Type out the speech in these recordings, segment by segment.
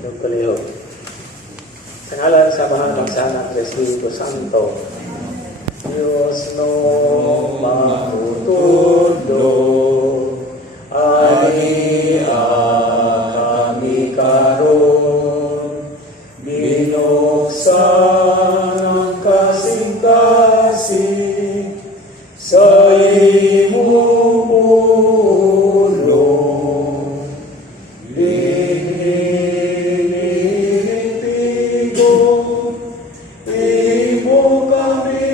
Yung kuliho. Sa ngalan sa Mahal ng Anak ng Espiritu Santo, Diyos no matutulo, ani kami karon, binuksan ang kasing-kasing sa imong pulong. Liniligtigon, imo kami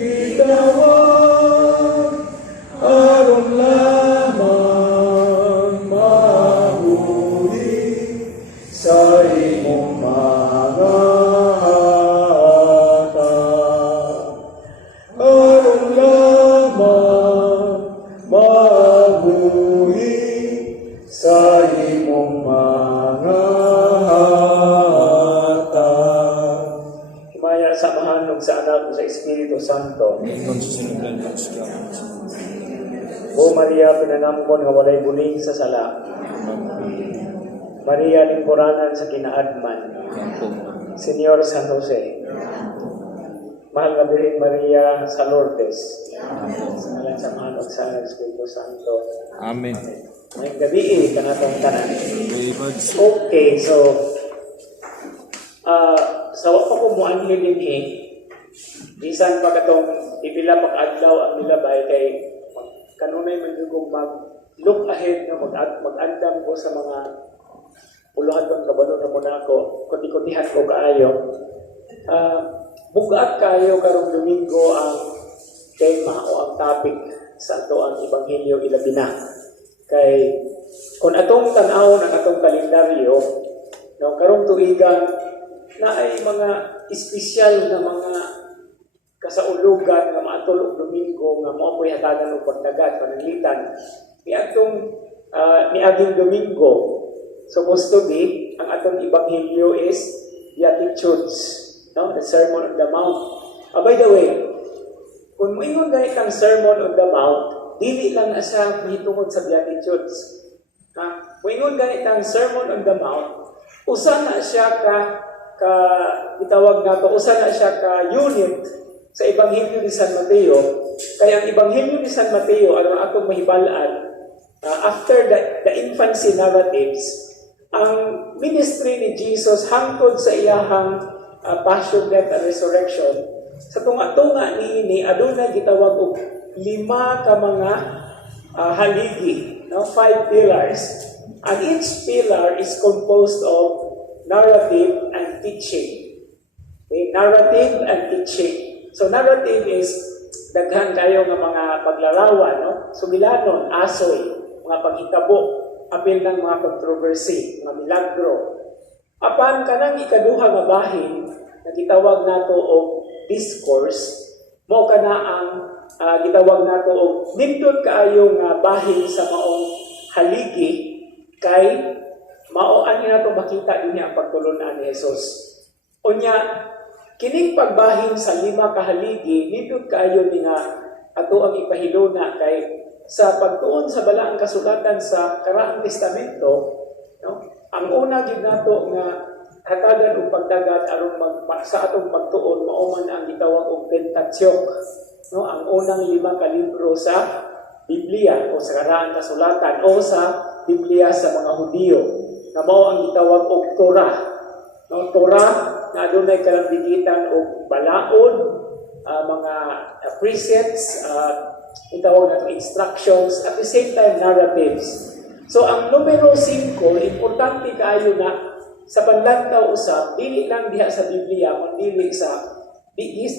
gitawag, aron lamang mahuli sa imong mga hatag. Aron lamang mahuli sa imong mga hatag. Himaya sa Amahan ug sa Anak ug sa Espiritu Santo. O Maria, pinanamkon nga walay bulig sa sala. Maria, lingkuranan sa kinaadman. Senyor San Jose. Mahal na Birhen Maria sa Lourdes. Sa ngalan sa Amahan ug sa Anak ug sa Espiritu Santo. Amen. May gabi kanatong tanan. Okay, so sa wa pa ko mo ang din bisan pa katong ipila pa adlaw ang nilabay kay kanunay man gyud mag look ahead na mag-andam ko sa mga puluhan ng kabalo na muna ako kuti-kutihan ko kaayo. Bugat kayo karong Domingo ang tema o ang topic sa ato ang Ebanghelyo ilabi na. Kay kung atong tan-awon ang atong kalendaryo, no, karong tuigan na ay mga espesyal na mga kasaulugan nga maatol og Domingo nga mao po'y hatagan og pagdagat pananglitan. Niadtong niaging Domingo, supposed to be ang atong Ebanghelyo is Beatitudes, no, the Sermon on the Mount. By the way, kung moingon ganit ang Sermon on the Mount, dili lang na siya mahitungod sa Beatitudes. Moingon ganit ang Sermon on the Mount, usa na siya itawag na usa na siya ka unit sa Ebanghelyo ni San Mateo. Kaya ang Ebanghelyo ni San Mateo, ano atong mahibalaan, after the infancy narratives, ang ministry ni Jesus hangtod sa iyahang passion, death, and resurrection, sa tunga-tunga niini, aduna gitawag og 5 ka mga haligi, no? 5 pillars. And each pillar is composed of narrative and teaching. Okay? Narrative and teaching. So narrative is daghan kayo nga mga paglarawan, no? Sumilanon, asoy, mga paghitabo, apil ng mga controversy, mga milagro. Apan kanang ikaduha nga bahin na gitawag nato og discourse, mo kana ang gitawag nato og nindot kaayo nga bahin sa maong haligi kay mao ani nato makita dinhi ang pagtulunan ni Jesus. Unya kining pagbahin sa 5 ka haligi nindot kaayo ni nga ato ang ipahiluna kay sa pagtuon sa balaang kasulatan sa Karaang Testamento, no? Ang una gid nato nga hatagan og pagdagat aron sa atong pagtuon mao man ang gitawag og Pentateuch, no? Ang unang 5 ka libro sa Biblia o sa Karaang Kasulatan o sa Biblia sa mga Hudiyo, na mao ang gitawag og Torah. No, Torah na adunay kalambigitan og balaod, mga precepts, itawag nato instructions, at the same time narratives. So ang numero 5, importante kaayo na sa panlantaw usab, dili lang diha sa Biblia, kundi sa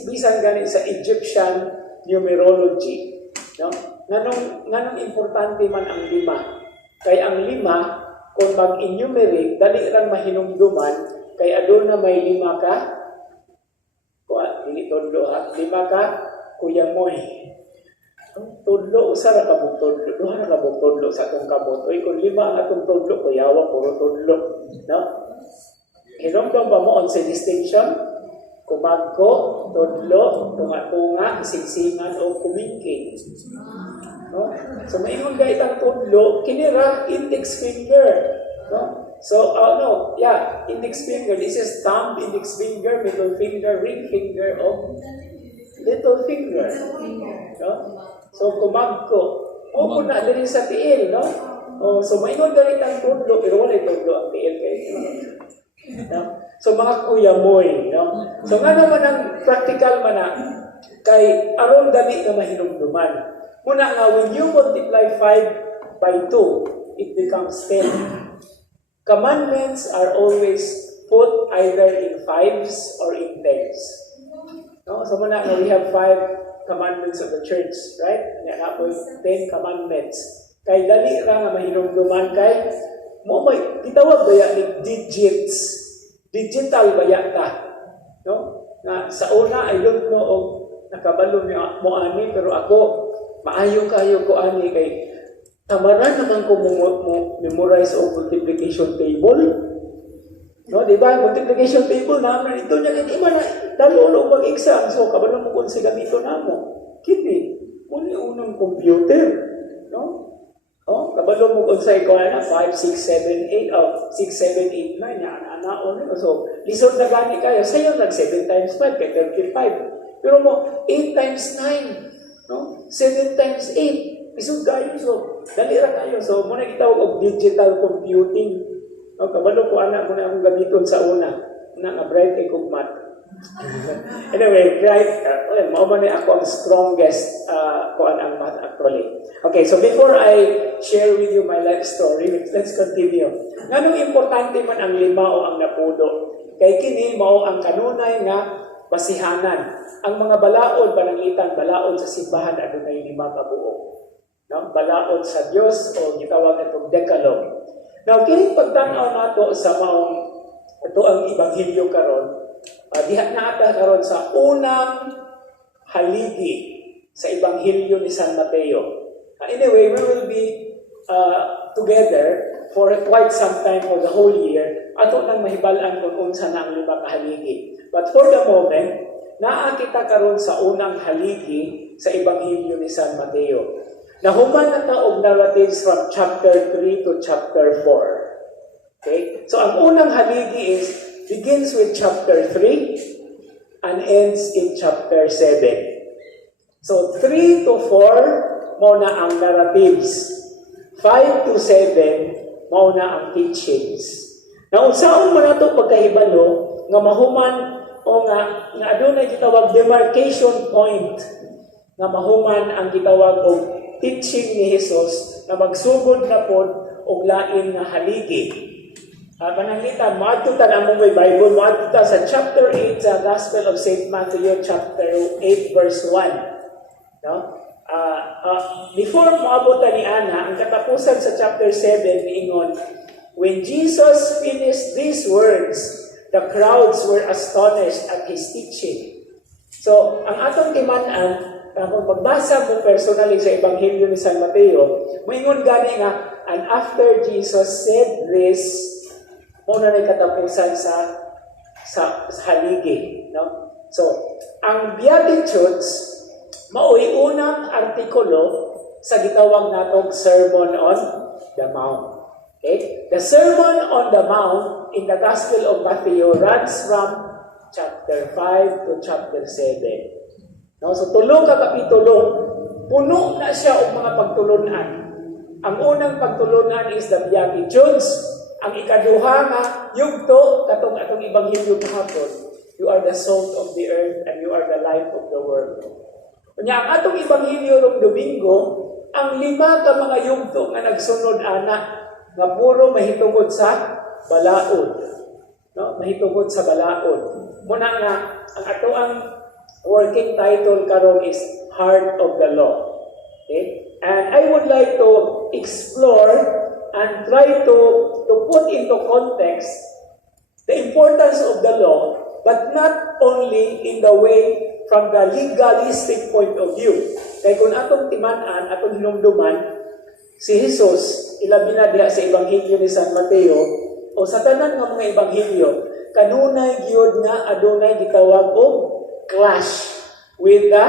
bisan gani sa Egyptian numerology. No? Nganong importante man ang 5? Kay ang 5, kung mag-enumerate, dali lang mahinumduman, kay aduna may 5 ka, dili todlo ha, 5 ka, Kuya Moy. Tudlo, usara ka mong tudlo, duha na ka mong tudlo sa atong kamot. Uy, kung 5 ang atong tudlo, kuyawa, puro tudlo. No? Hinumdum ba mo on sa distinction? Kumagko, tudlo, tunga-tunga, singsingan, o kumingking. No? So, maingon gayit ang tudlo, kinira, index finger. No? So, no, yeah, index finger. This is thumb, index finger, middle finger, ring finger, o little finger. No? So, kumagko. O, na din sa tiil, no? O, so, maingon galit ang tundo, pero wala tundo ang tiil kayo. No? So, mga kuyamoy, no? So, nga naman ang practical man na, kay aron dali na mahinumduman. Muna nga, when you multiply 5 by 2, it becomes 10. Commandments are always put either in 5s or in 10s. No? So muna, we have 5 commandments of the church, right? Nga po 10 commandments. Kay dali ra nga mahinumduman kay mo may gitawag ba ni digits. Digital ba ta? No? Na sa una I don't know og nakabalo mo ani pero ako maayo kayo ko ani kay tamaran naman ko mo memorize o multiplication table. No, di ba? Multiplication table naman ito niya kay iba na dalo mag-exam so kabalo mo kun sa gamito namo. Kini muni unang computer, no? Oh, kabalo mo kun sa ikaw na 5 6 7 8 6 7 8 9 na ana so lisod na gani kayo sayo nag 7 times 5 kay 35. Pero mo 8 times 9, no? 7 times 8. Isog kayo, so dali ra kayo. So muna gitawag og digital computing. No, kabalo ko ana muna akong gamiton sa una. Una nga bright kay kog math. Anyway, bright mao man ako ang strongest kuan ang math actually. Okay, so before I share with you my life story, let's continue. Nganong importante man ang lima o ang napudo? Kay kini mao ang kanunay nga basihanan. Ang mga balaod, pananglitan, balaod sa simbahan, adunay 5 ka buok. No? Balaod sa Dios o gitawag itong Decalogue. Now, kining pagtanaw nato sa maong ito ang Ebanghelyo karon, diha na ata karon sa unang haligi sa Ebanghelyo ni San Mateo. Anyway, we will be together for quite some time for the whole year. Ato nang mahibalan kung unsa na ang 5 ka haligi. But for the moment, naakita karon sa unang haligi sa Ebanghelyo ni San Mateo. Nahuman na ta og narratives from chapter 3 to chapter 4. Okay? So ang unang haligi begins with chapter 3 and ends in chapter 7. So 3 to 4 mao na ang narratives. 5 to 7 mao na ang teachings. Now unsaon man nato pagkahibalo nga mahuman o nga adunay gitawag demarcation point nga mahuman ang gitawag og teaching ni Jesus na magsugod na pod og lain nga haligi. Pananglitan, maadto ta namong may Bible, maadto ta sa chapter 8 sa Gospel of St. Matthew chapter 8 verse 1. No? Before maabot ni Ana, ang katapusan sa chapter 7 niingon, when Jesus finished these words, the crowds were astonished at his teaching. So, ang atong timan-an, kung magbasa mo personally sa Ebanghelyo ni San Mateo, moingon gani nga, and after Jesus said this, muna na katapusan sa haligi. No? So, ang Beatitudes, mao'y unang artikulo sa gitawag natong Sermon on the Mount. Okay? The Sermon on the Mount in the Gospel of Matthew runs from chapter 5 to chapter 7. No? So, 3 ka kapitulo, puno na siya og mga pagtulunan. Ang unang pagtulunan is the Beatitudes. Ang ikaduha nga, yugto, katong atong Ebanghelyo kahapon, you are the salt of the earth and you are the light of the world. Kanya ang atong Ebanghelyo ng Domingo, ang 5 ka mga yugto nga nagsunod ana, nga puro mahitungod sa balaod. No? Mahitungod sa balaod. Muna nga, ang atoang working title karon is Heart of the Law. Okay? And I would like to explore and try to put into context the importance of the law, but not only in the way from the legalistic point of view. Kaya kung atong timan-an, atong hinumduman, si Jesus, ilabi na diha sa Ebanghelyo ni San Mateo, o sa tanan ng mga Ebanghelyo, kanunay gyud nga adunay gitawag og clash with the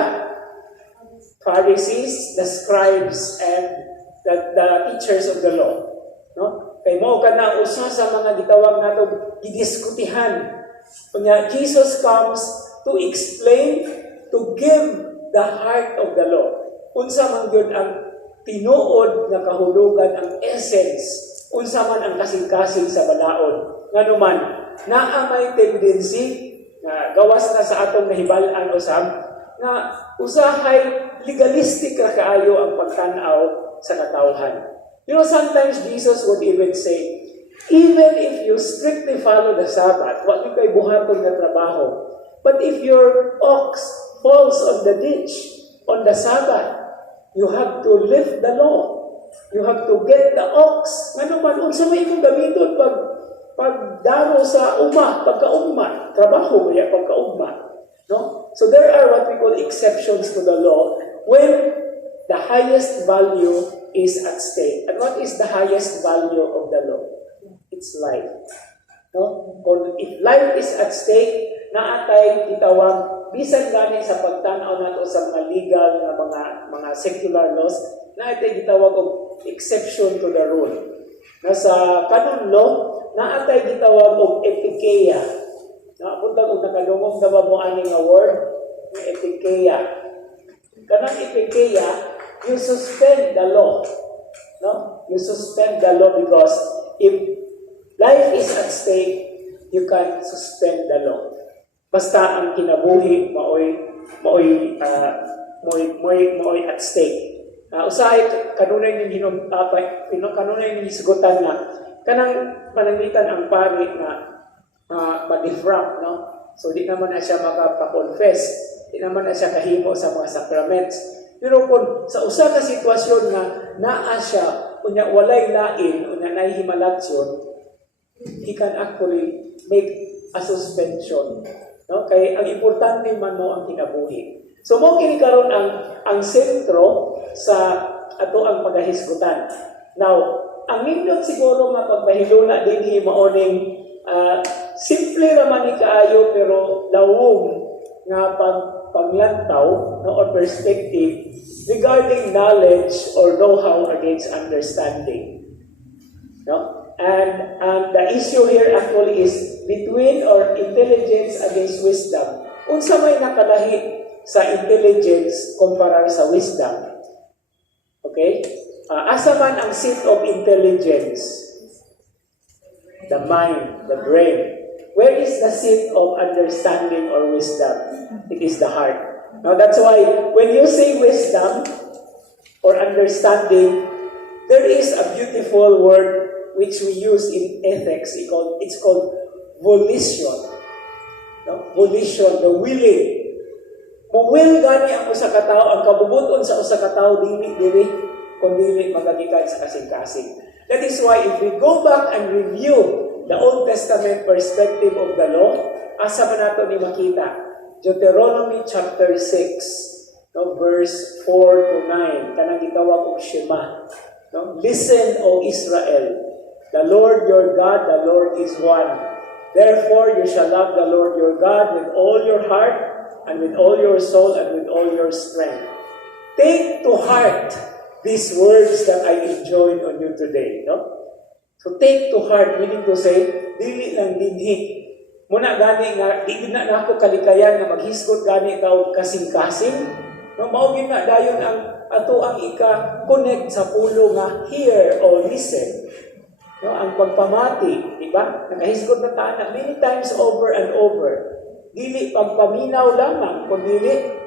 Pharisees, the scribes, and the teachers of the law. No? Kay mao kana ang usa sa mga gitawag nato gidiskutihan. Kunya Jesus comes to explain, to give the heart of the law. Unsa man gyud ang tinuod nga kahulugan, ang essence, unsa man ang kasing-kasing sa balaod. Nganuman, naa may tendency na gawas na sa atong nahibal-an usab na usahay legalistic ra kaayo ang pagtan-aw sa katawhan. You know, sometimes Jesus would even say, even if you strictly follow the Sabbath, wa gyud kay buhaton nga trabaho. But if your ox falls on the ditch on the Sabbath, you have to lift the law. You have to get the ox. Nganuman, unsa may imong gamiton pagdaro sa pagkaugma, trabaho kaya pagkaugma. No? So there are what we call exceptions to the law when the highest value is at stake. And what is the highest value of the law? It's life. No? If life is at stake, naatay gitawag bisan gani sa pagtan-aw nato sa mga legal na mga secular laws, naatay gitawag og exception to the rule. Nasa canon law, naatay gitawag og epikeia. Napunta og nakadungog na mo ani nga word, nga epikeia. Kanang epikeia, you suspend the law. No? You suspend the law because if life is at stake, you can suspend the law. Basta ang kinabuhi maoy at stake. Usahay kanunay ning kanunay ning hisugutan na kanang pananglitan ang pari na ma-defract, no? So di naman na siya makapa-confess, di naman na siya kahimo sa mga sacraments. Pero kung sa usa ka sitwasyon nga naa siya unya walay lain unya nay himalatsyon, he can actually make a suspension. No? Kaya ang importante man mo ang kinabuhi. So mo kini karon ang sentro sa ato ang pagahisgutan. Now, ang nindot siguro nga pagpahilula dinhi maoning simple ra man ni kaayo pero lawom nga paglantaw no, or perspective regarding knowledge or know-how against understanding. No? And the issue here actually is between or intelligence against wisdom. Unsa may nakalahi sa intelligence kumpara sa wisdom? Okay? Asa man ang seat of intelligence? The mind, the brain. Where is the seat of understanding or wisdom? It is the heart. Now that's why when you say wisdom or understanding, there is a beautiful word which we use in ethics. It's called volition. No? Volition, the willing. Will gani ang usa ka tawo, ang kabubuton sa usa ka tawo dili kung dili magagikan sa kasing-kasing. That is why if we go back and review the Old Testament perspective of the law, asa man nato ni makita? Deuteronomy chapter 6, no, verse 4 to 9, kanang gitawag og Shema. No? Listen, O Israel, the Lord your God, the Lord is one. Therefore you shall love the Lord your God with all your heart, and with all your soul, and with all your strength. Take to heart these words that I enjoin on you today. No? So take to heart, meaning to say, dili lang dinhi. Muna gani nga, di na ako kalikayan na maghisgot gani ka kasing-kasing. No, maugin na dayon ang ato ang ika-connect sa pulo nga hear or listen. No, ang pagpamati, di ba? Nakahisgot na tayo many times over and over. Dili pagpaminaw lamang, kundi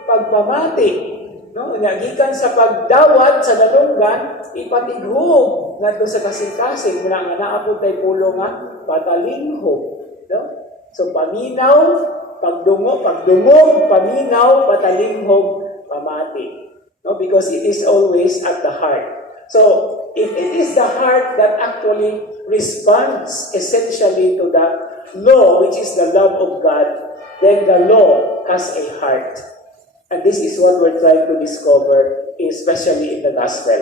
pagpamati. No, gikan sa pagdawat sa dalunggan, ipatighog ngadto sa kasing-kasing muna nga naapod tay pulo nga patalinghog. No? So paminaw, pagdungog, paminaw, patalinghog, pamati. No, because it is always at the heart. So if it is the heart that actually responds essentially to the law, which is the love of God, then the law has a heart. And this is what we're trying to discover, especially in the gospel.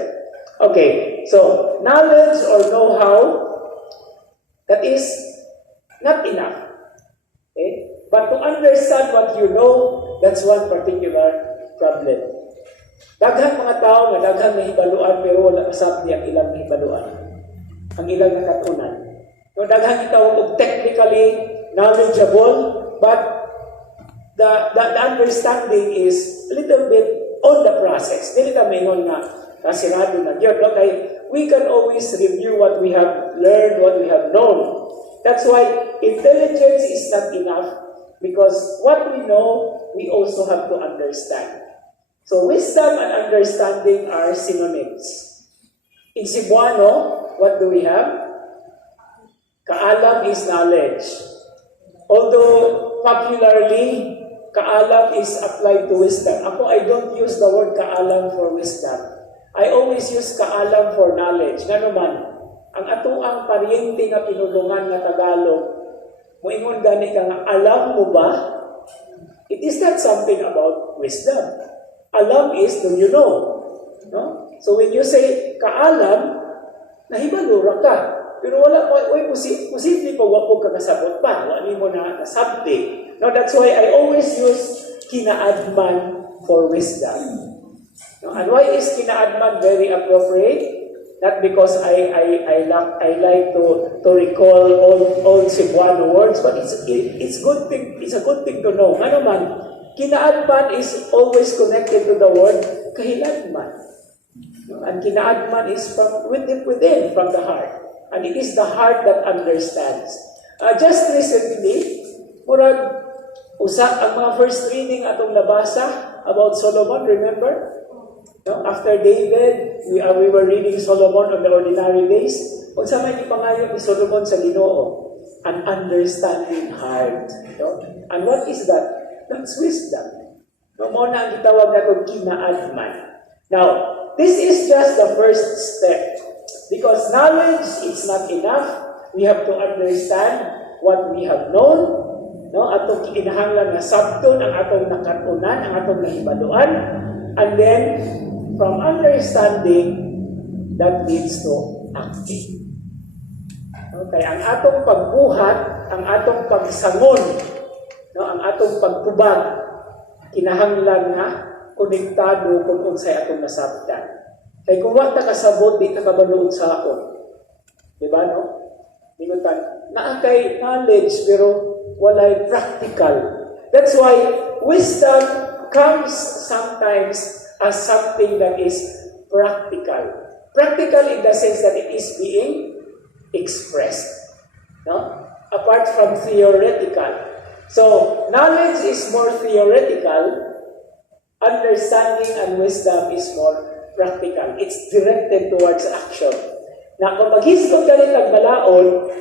Okay, so knowledge or know-how, that is not enough. Okay? But to understand what you know, that's one particular problem. Daghang mga tao nga daghang nahibaluan pero wala kasabti ang ilang nahibaluan. ang ilang nakatunan. No, daghang itawag og technically knowledgeable, but the understanding is a little bit on the process. Dili ka maingon na kasirado na yun. Okay? We can always review what we have learned, what we have known. That's why intelligence is not enough, because what we know, we also have to understand. So wisdom and understanding are synonyms. In Cebuano, what do we have? Kaalam is knowledge. Although popularly, kaalam is applied to wisdom. Ako, I don't use the word kaalam for wisdom. I always use kaalam for knowledge. Nga naman, ang atoang paryente nga pinulungan nga Tagalog, moingon gani ka nga, alam mo ba? It is not something about wisdom. Alam is, do you know? No? So when you say kaalam, nahibalura ka. Pero wala, posible pa wapo ka kasabot pa. Wala mo na nasabti. No, that's why I always use kinaadman for wisdom. No, and why is kinaadman very appropriate? Not because I like to recall old Cebuano words, but it's good thing. It's a good thing to know. Ano man, kinaadman is always connected to the word kahiladman. No, and kinaadman is from within, from the heart. And it is the heart that understands. Just recently, murag ang mga first reading atong nabasa about Solomon, remember? No? After David, we were reading Solomon on the ordinary days. Kung sa may ipangayo ni Solomon sa Ginoo, an understanding heart. No? And what is that? That's wisdom. No, muna ang gitawag na itong kinaadman. Now, this is just the first step. Because knowledge is not enough. We have to understand what we have known. No? Atong kinahanglan na sabton ang atong nakatunan, ang atong nahibaluan. And then, from understanding, that leads to acting. Okay, ang atong pagbuhat, ang atong pagsangon, no, ang atong pagtubag, kinahanglan na konektado kung unsay atong nasabtan. Kaya kung wala kasabot, di nakabaluod sa akon. Diba, no? Minutan, naakay knowledge, pero walay practical. That's why wisdom comes sometimes as something that is practical. Practical in the sense that it is being expressed. No? Apart from theoretical. So, knowledge is more theoretical, understanding and wisdom is more practical. It's directed towards action. Na kung maghisgot ka rin ang balaod,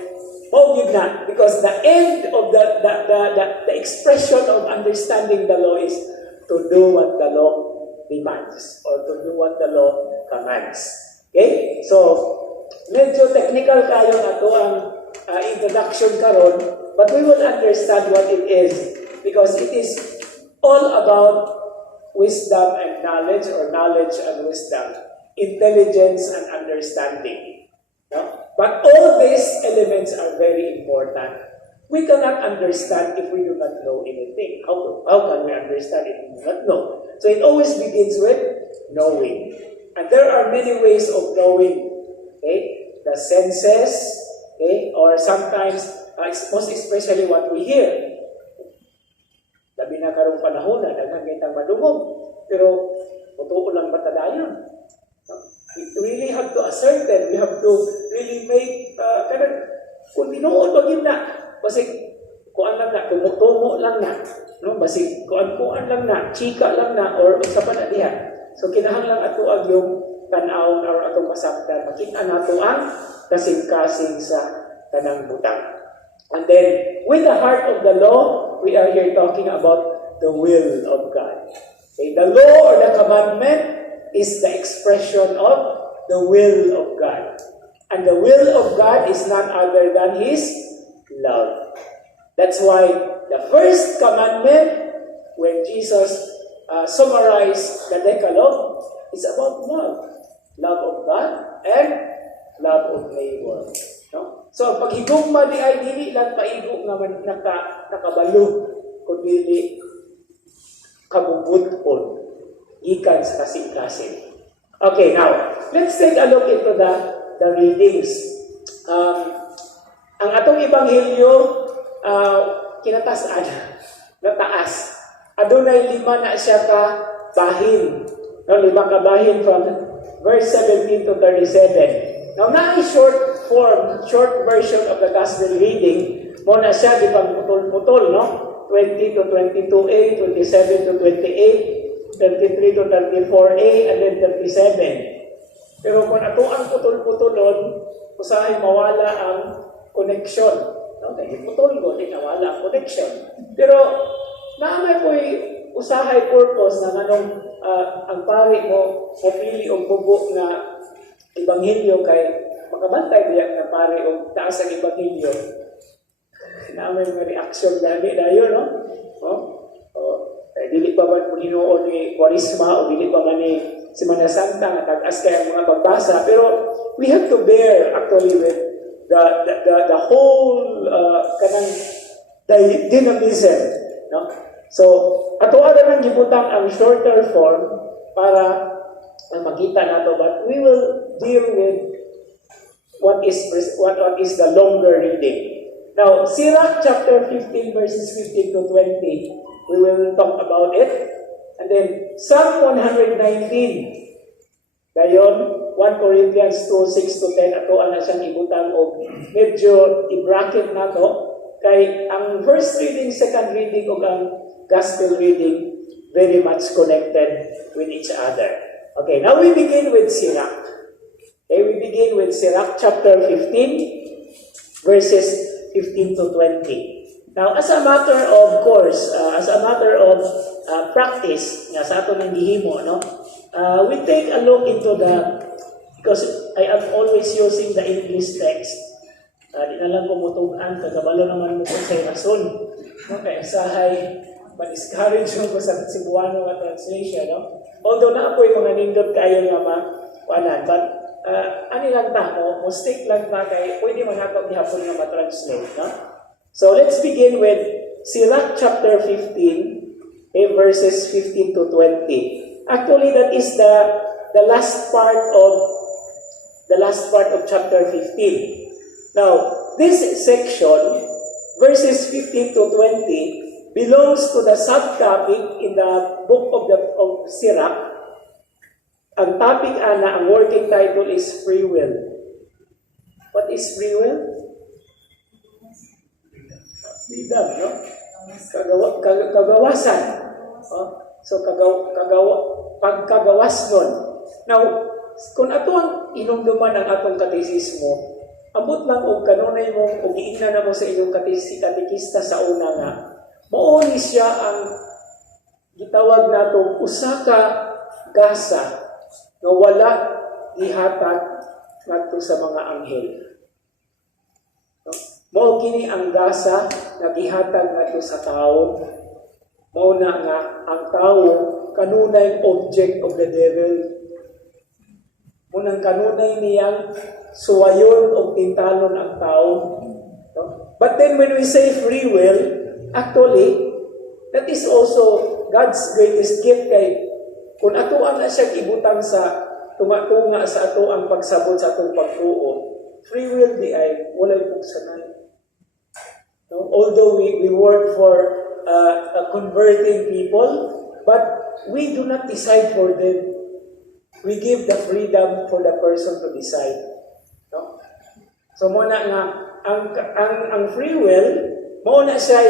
yun na. Because the end of the expression of understanding the law is to do what the law demands or to do what the law commands. Okay? So, medyo technical kayo na to ang introduction karon, but we will understand what it is because it is all about wisdom and knowledge, or knowledge and wisdom, intelligence and understanding. No? But all these elements are very important. We cannot understand if we do not know anything. How can we understand if we do not know? So it always begins with knowing. And there are many ways of knowing. Okay? The senses, okay? Or sometimes, most especially what we hear. Labi na karong panahon na nagkakitang madungog. Pero, totoo lang ba tadayon? We really have to ascertain. We have to really make, kung tinuod ba yun na, basig, kuan lang na, tumutumo lang na, no? Basig, kuan lang na, chika lang na, or sa panadihan. So, kinahanglan ato ang yung tanaw or atong masabtan. Makita nato ang kasing-kasing sa tanang butang. And then, with the heart of the law, we are here talking about the will of God. Okay? The law or the commandment is the expression of the will of God. And the will of God is none other than His love. That's why the first commandment, when Jesus summarized the Decalogue, is about love. Love of God and love of neighbor. No? So, pag higugma di ay dili lang kaigug nga nakabalo, kundi kabubuton, ikan sa kasing-kasing. Okay, now, let's take a look into the readings. um, ang atong ebanghelyo kinatasan na taas. Adunay 5 na siya ka bahin. No, 5 ka bahin from verse 17 to 37. Now, na short form, short version of the gospel reading, mo na siya di pang putol-putol, no? 20 to 22a, 27 to 28, 33 to 34a, and then 37. Pero kung ato ang putol-putulon, usahay mawala ang connection. No? Dahil putol ko, di nawala ang connection. Pero, naamay po'y usahay purpose na nanong ang pari mo pili o bubo na ebanghelyo kay makabantay diyan na pari o taas ang ebanghelyo. Naamay mga reaction gani dayo, no? Dili pa man po hinuon ni Kwarisma o dili pa man ni Semana Santa nga tag-as kay ang mga pagbasa, pero we have to bear actually with the whole kanang dynamism, no? So ato ada nang gibutang ang shorter form para makita nato, but we will deal with what is the longer reading. Now, Sirach chapter 15 verses 15 to 20, we will talk about it. And then Psalm 119. Dayon 1 Corinthians 2, 6 to 10, ato na siyang ibutang o medyo i-bracket na to. Kay ang first reading, second reading o ang gospel reading very much connected with each other. Okay, now we begin with Sirach. Okay, we begin with Sirach chapter 15 verses 15 to 20. Now, as a matter of course, as a matter of practice nga sa ato ng gihimo, no? We take a look into because I am always using the English text. Di na lang kumutugan, kagabalo naman mo kung sa rason. No? Kaya sahay, ma-discourage mo ko sa Cebuano nga translation, no? Although na po yung mga nindot kayo nga ma-wanan, but ano lang ta, mo stick lang ta kay pwede man nato gihapon nga ma-translate, no? So let's begin with Sirach chapter 15, verses 15 to 20. Actually, that is the last part of chapter 15. Now, this section, verses 15 to 20, belongs to the subtopic in the book of Sirach. Ang topic ang working title is free will. What is free will? Freedom, no? Kagawasan. So pagkagawas nun. Now, kung ato ang inumduman ang atong katekismo, abot lang og kanunay mo o giingnan na mo sa inyong katekista sa una nga, mauni siya ang gitawag natong usa ka gasa nga wala gihatag ngadto sa mga anghel. No? Mao kini ang gasa nga gihatag ngadto sa tawo. Mao na nga ang tawo kanunay object of the devil. Munang kanunay niyang suwayon o tintalon ang tao. No? But then when we say free will, actually, that is also God's greatest gift kay kung atuan na siya ibutang sa tumatunga sa ato ang pagsabot sa atong pagtuo, free will di ay walay pugsanan. No? Although we work for converting people, but we do not decide for them. We give the freedom for the person to decide. No? So muna nga ang free will muna siya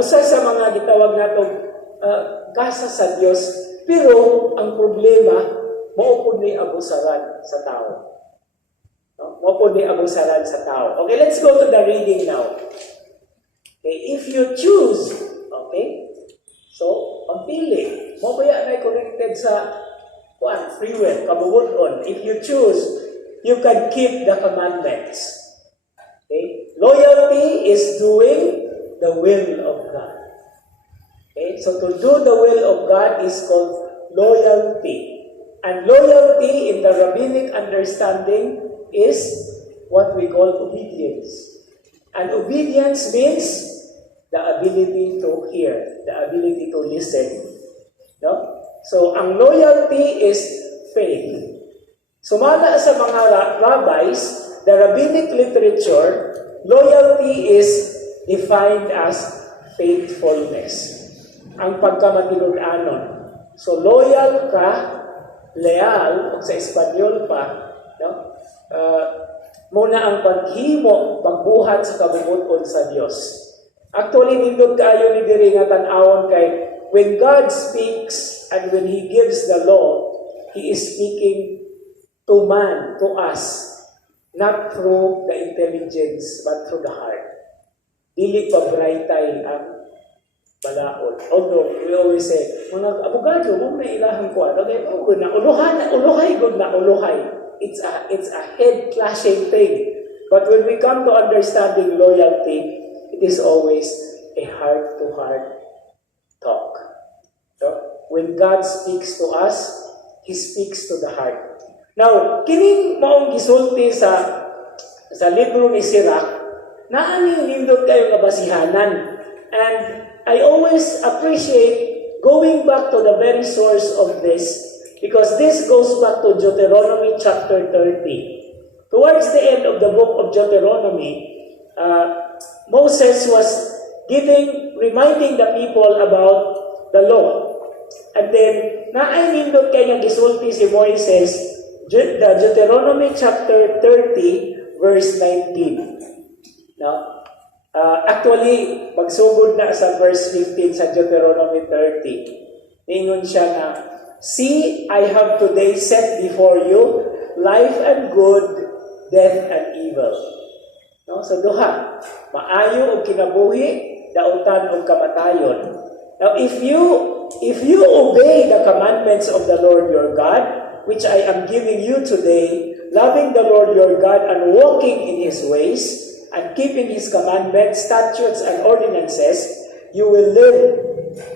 usa sa mga gitawag natong gasa sa Dios. Pero, ang problema, maupod ni abusaran sa tao. No? Maupod ni abusaran sa tao. Okay, let's go to the reading now. Okay, if you choose, okay, so, pagpili. Mabaya na connected sa free will, kabubuton. If you choose, you can keep the commandments. Okay, loyalty is doing the will of God. Okay, so to do the will of God is called loyalty. And loyalty in the rabbinic understanding is what we call obedience. And obedience means the ability to hear, the ability to listen. No? So ang loyalty is faith. Sumala sa mga rabbis, the rabbinic literature, loyalty is defined as faithfulness. Ang pagkamatinud-anon. So, loyal ka, leal, o sa Espanyol pa, no? Muna ang paghimo, pagbuhat sa kabubuton sa Dios. Actually, nindot kaayo ni diri nga tan-awon kay when God speaks and when He gives the law, He is speaking to man, to us, not through the intelligence, but through the heart. Dili pa brightay ang balaod. Although, we always say, mga abogado, mo may ilahang ko, okay, oh, good na, uluhay, good na, uluhay. It's a head-clashing thing. But when we come to understanding loyalty, it is always a heart-to-heart talk. So, when God speaks to us, He speaks to the heart. Now, kining maong gisulti sa libro ni Sirach, naaning nindot kayo nga basihanan. And I always appreciate going back to the very source of this, because this goes back to Deuteronomy chapter 30. Towards the end of the book of Deuteronomy, Moses was reminding the people about the law. And then, naainindot kaya gisulti si Moises, the Deuteronomy chapter 30, verse 19. No? Actually, magsugod na sa verse 15 sa Deuteronomy 30. Ningon siya na, see, I have today set before you life and good, death and evil. No? So duha, maayo o kinabuhi, dautan o kamatayon. Now, if you obey the commandments of the Lord your God, which I am giving you today, loving the Lord your God and walking in His ways, and keeping His commandments, statutes, and ordinances, you will live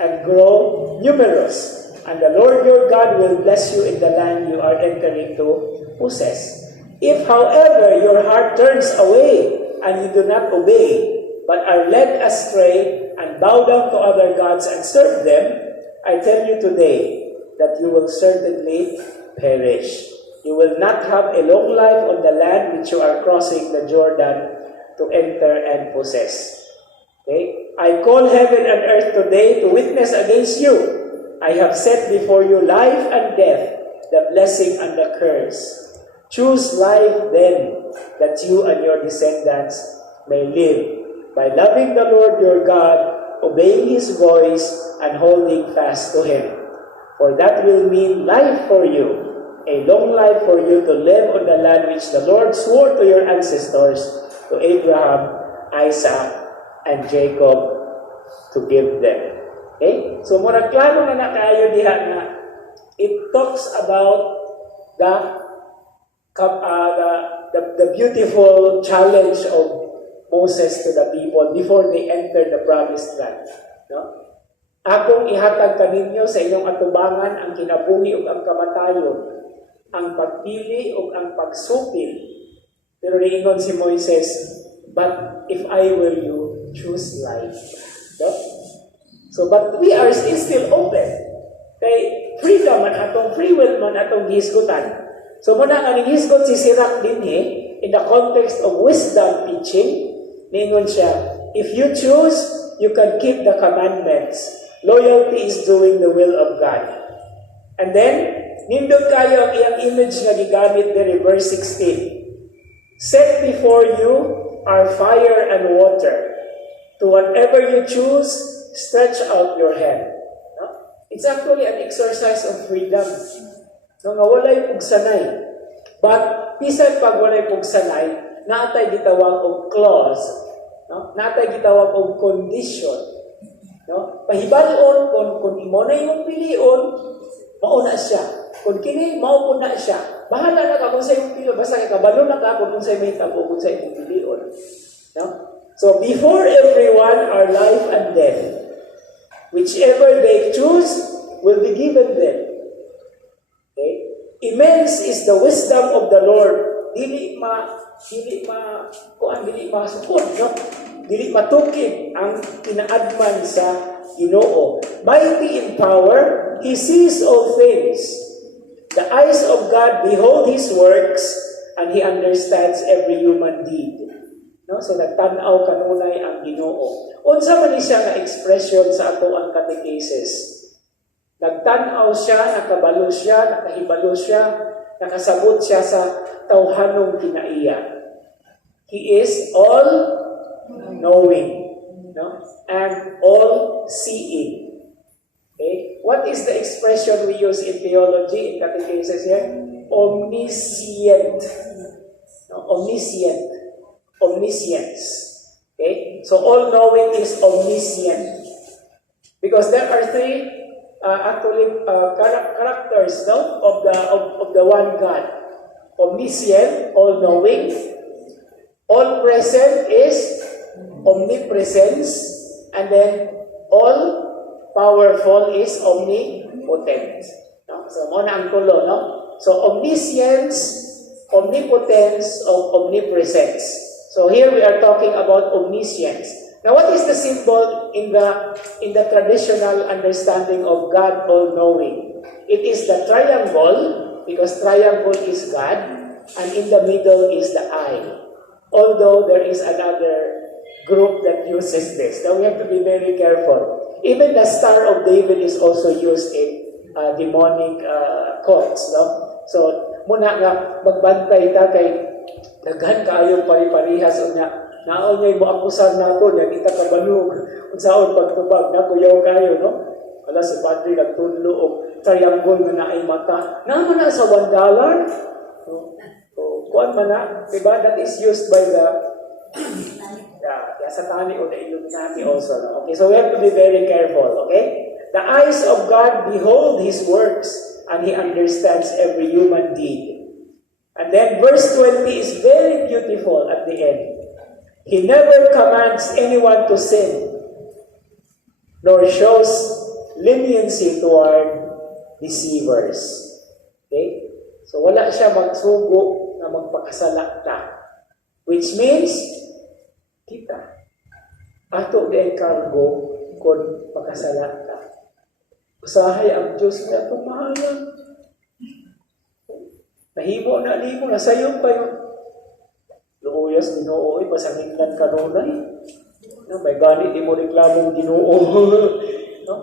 and grow numerous. And the Lord your God will bless you in the land you are entering to possess. If, however, your heart turns away and you do not obey, but are led astray and bow down to other gods and serve them, I tell you today that you will certainly perish. You will not have a long life on the land which you are crossing the Jordan to enter and possess. Okay? I call heaven and earth today to witness against you. I have set before you life and death, the blessing and the curse. Choose life then, that you and your descendants may live, by loving the Lord your God, obeying His voice, and holding fast to Him. For that will mean life for you, a long life for you to live on the land which the Lord swore to your ancestors, to Abraham, Isaac, and Jacob, to give them. Okay? So, mura klaro na nakaayo diha na it talks about the beautiful challenge of Moses to the people before they enter the promised land. No? Akong ihatag kaninyo sa inyong atubangan ang kinabuhi ug ang kamatayon, ang pagpili ug ang pagsupil. Pero niingon si Moises, but if I were you, choose life. No? So, but we are still open. Kay freedom man atong free will man atong gihisgutan. So, muna nga nanghisgot si Sirach din in the context of wisdom teaching, ningon siya, if you choose, you can keep the commandments. Loyalty is doing the will of God. And then, nindot kayo ang iyang image nga gigamit diri verse 16. Set before you are fire and water. To whatever you choose, stretch out your hand. No? It's actually an exercise of freedom. No, nga walay pugsanay. But, bisan pag walay pugsanay, naatay gitawag og clause. No? Naatay gitawag og condition. No? Pahibalon, kung imo na imong pilion, mauna siya. Kung kini, mao na siya. Bahala na ka kung sa imong pilion. Basta kabalo na ka kung sa imong tabo, kung sa imong pilion. No? So, before everyone are life and death. Whichever they choose will be given them. Okay? Immense is the wisdom of the Lord. Dili masupod, no? Dili matukid ang kinaadman sa Ginoo. Mighty in power, He sees all things. The eyes of God behold His works, and He understands every human deed. No? So nagtanaw kanunay ang Ginoo. Unsa man ni siya nga expression sa ato ang catechesis. Nagtanaw siya, nakabalo siya, nakahibalo siya, nakasabot siya sa tawhanong kinaiya. He is all knowing, no? And all seeing. Okay? What is the expression we use in theology, in catechesis here? Omniscient. No? Omniscient. Omniscience. Okay? So all-knowing is omniscient. Because there are three characters, no, of the one God. Omniscient, all-knowing. All-present is omnipresence. And then all-powerful is omnipotent. No? So muna ang tulo, no? So omniscience, omnipotence, omnipresence. So here we are talking about omniscience. Now, what is the symbol in the traditional understanding of God all-knowing? It is the triangle, because triangle is God, and in the middle is the eye. Although there is another group that uses this. Now, we have to be very careful. Even the Star of David is also used in demonic cults. No? So, muna nga, magbantay ta kay daghan kaayong pari-parihas o nga naon niya mo akusar nato niya kita kabalug unsaon pagtubag na kuyaw kayo, no? Wala si Padre nagtudlo og triangle nga naay mata naman na sa $1, no? So kuan man na, diba? That is used by the Satanic or the Illuminati also, no? Okay, so we have to be very careful. Okay, the eyes of God behold His works, and He understands every human deed. And then verse 20 is very beautiful at the end. He never commands anyone to sin, nor shows leniency toward deceivers. Okay? So wala siya magsugo na magpakasala ta. Which means, kita, ato di cargo kung pakasala ta. Usahay ang Diyos na itong mahalan. Nahimo na limo, nasayong kayo. Luuyas, Ginoo, pasangitlan ka nunay. No, may gani, di mo reklamong Ginoo. No?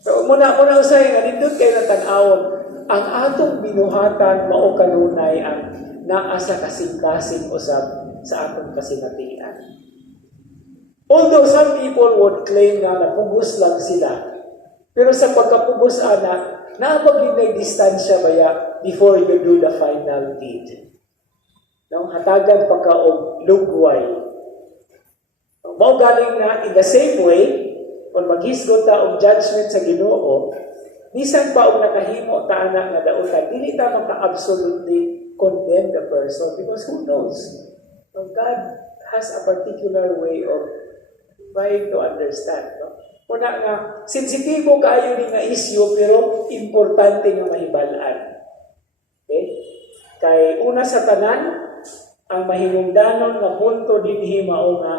So, muna usay, nga nindot kayo na tanawon, ang atong binuhatan, mao kanunay ang naa sa kasing-kasing usab sa atong kasinatian. Although some people would claim na napugos lang sila, pero sa pagkapugos ana, naabag yung distansya baya before you do the final deed. No, hatagan pa ka og lugway. Mao galing na in the same way, kung maghisgot ta og judgment sa Ginoo, bisan pa og nakahimo ta ana nga dautan, dili ta maka-absolutely condemn the person because who knows? God has a particular way of trying to understand. No? Una nga, sensitibo kaayo ni nga issue pero importante nga mahibalaan. Okay? Kay una sa tanan, ang mahimungdanon nga punto dinhi mao nga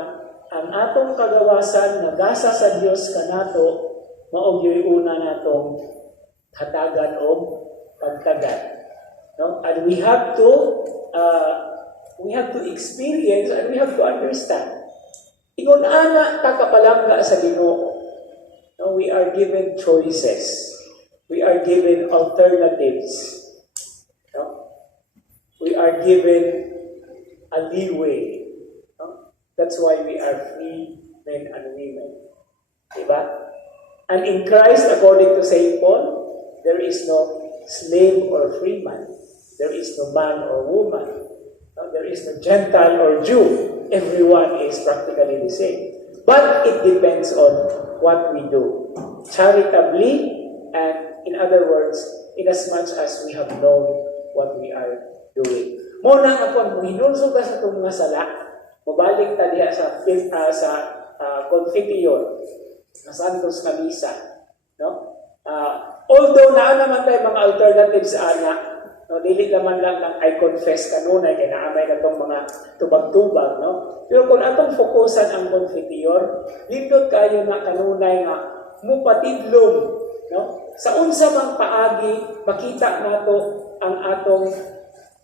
ang atong kagawasan nga gasa sa Dios kanato mao gyud una natong hatagan og pagtagad. No? And we have to experience and we have to understand. Ingon ana ta kapalangga sa Ginoo. No, we are given choices. We are given alternatives. No? We are given a leeway. No? That's why we are free men and women. Diba? And in Christ, according to St. Paul, there is no slave or free man. There is no man or woman. No? There is no Gentile or Jew. Everyone is practically the same. But it depends on what we do. Charitably, and in other words, inasmuch as we have known what we are doing. Muna nga kung hinunso ka sa itong mga sala, mabalik ta diha sa Confiteor, na Santos na Misa. No? Although naa naman tayo mga alternatives ana, no, dili naman lang I confess kanunay, kaya naamay na itong mga tubag-tubag. No? Pero kung atong fokusan ang Confiteor, lindot kayo na kanunay nga mupatidlom. No? Sa unsa mang paagi, makita nato ang atong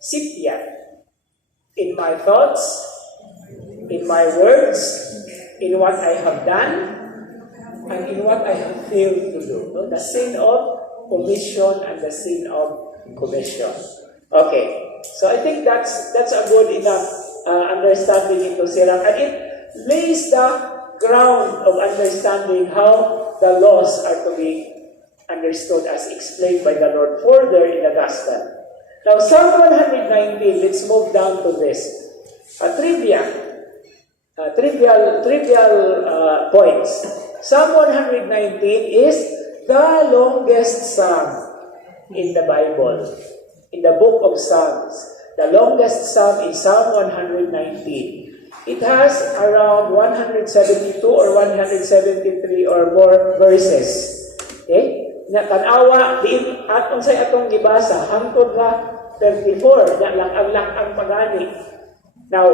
sipya. in my thoughts, in my words, in what I have done, and in what I have failed to do. No? The sin of omission and the sin of commission. Okay, so I think that's a good enough understanding into Sirach, and it lays the ground of understanding how the laws are to be understood as explained by the Lord further in the Gospel. Now, Psalm 119, let's move down to this. Trivial points. Psalm 119 is the longest psalm in the Bible, in the book of Psalms. The longest psalm is Psalm 119. It has around 172 or 173 or more verses. Okay? Na tanawa, at unsay atong gibasa, hangtod na 34, na lang ang pagani. Now,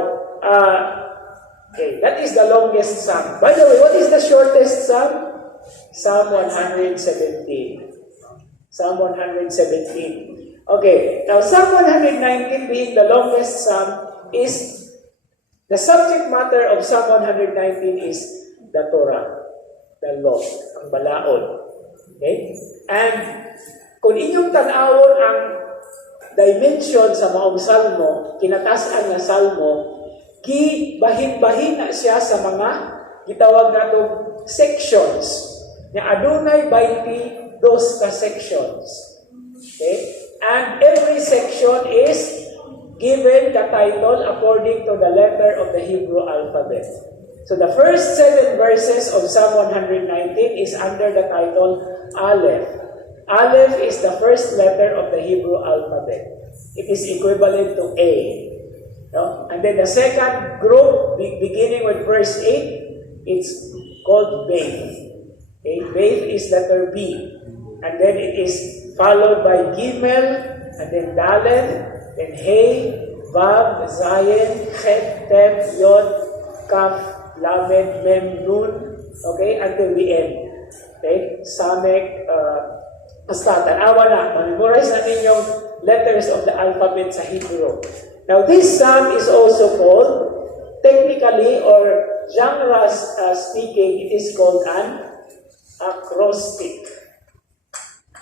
okay, that is the longest psalm. By the way, what is the shortest psalm? Psalm 117. Psalm 117. Okay, now Psalm 119 being the longest psalm is, the subject matter of Psalm 119 is the Torah, the law, ang balaod. Okay? And kung inyong tanawon ang dimension sa maong salmo, kinatasan na salmo, gibahin-bahin na siya sa mga gitawag natong sections. Na adunay 22 ka sections. Okay? And every section is given the title according to the letter of the Hebrew alphabet. So the first 7 verses of Psalm 119 is under the title Aleph. Aleph is the first letter of the Hebrew alphabet. It is equivalent to A. No? And then the second group, beginning with verse 8, it's called Beth. Okay? Beth is letter B. And then it is followed by Gimel, and then Dalet, then Hey, Vav, Zayin, Chet, Tet, Yod, Kaf, Lamed, Mem, Nun, okay, until the end. Okay, Samek, basta, tanawa na, memorize na ninyong letters of the alphabet sa Hebrew. Now, this psalm is also called, technically, or genre speaking, it is called an acrostic.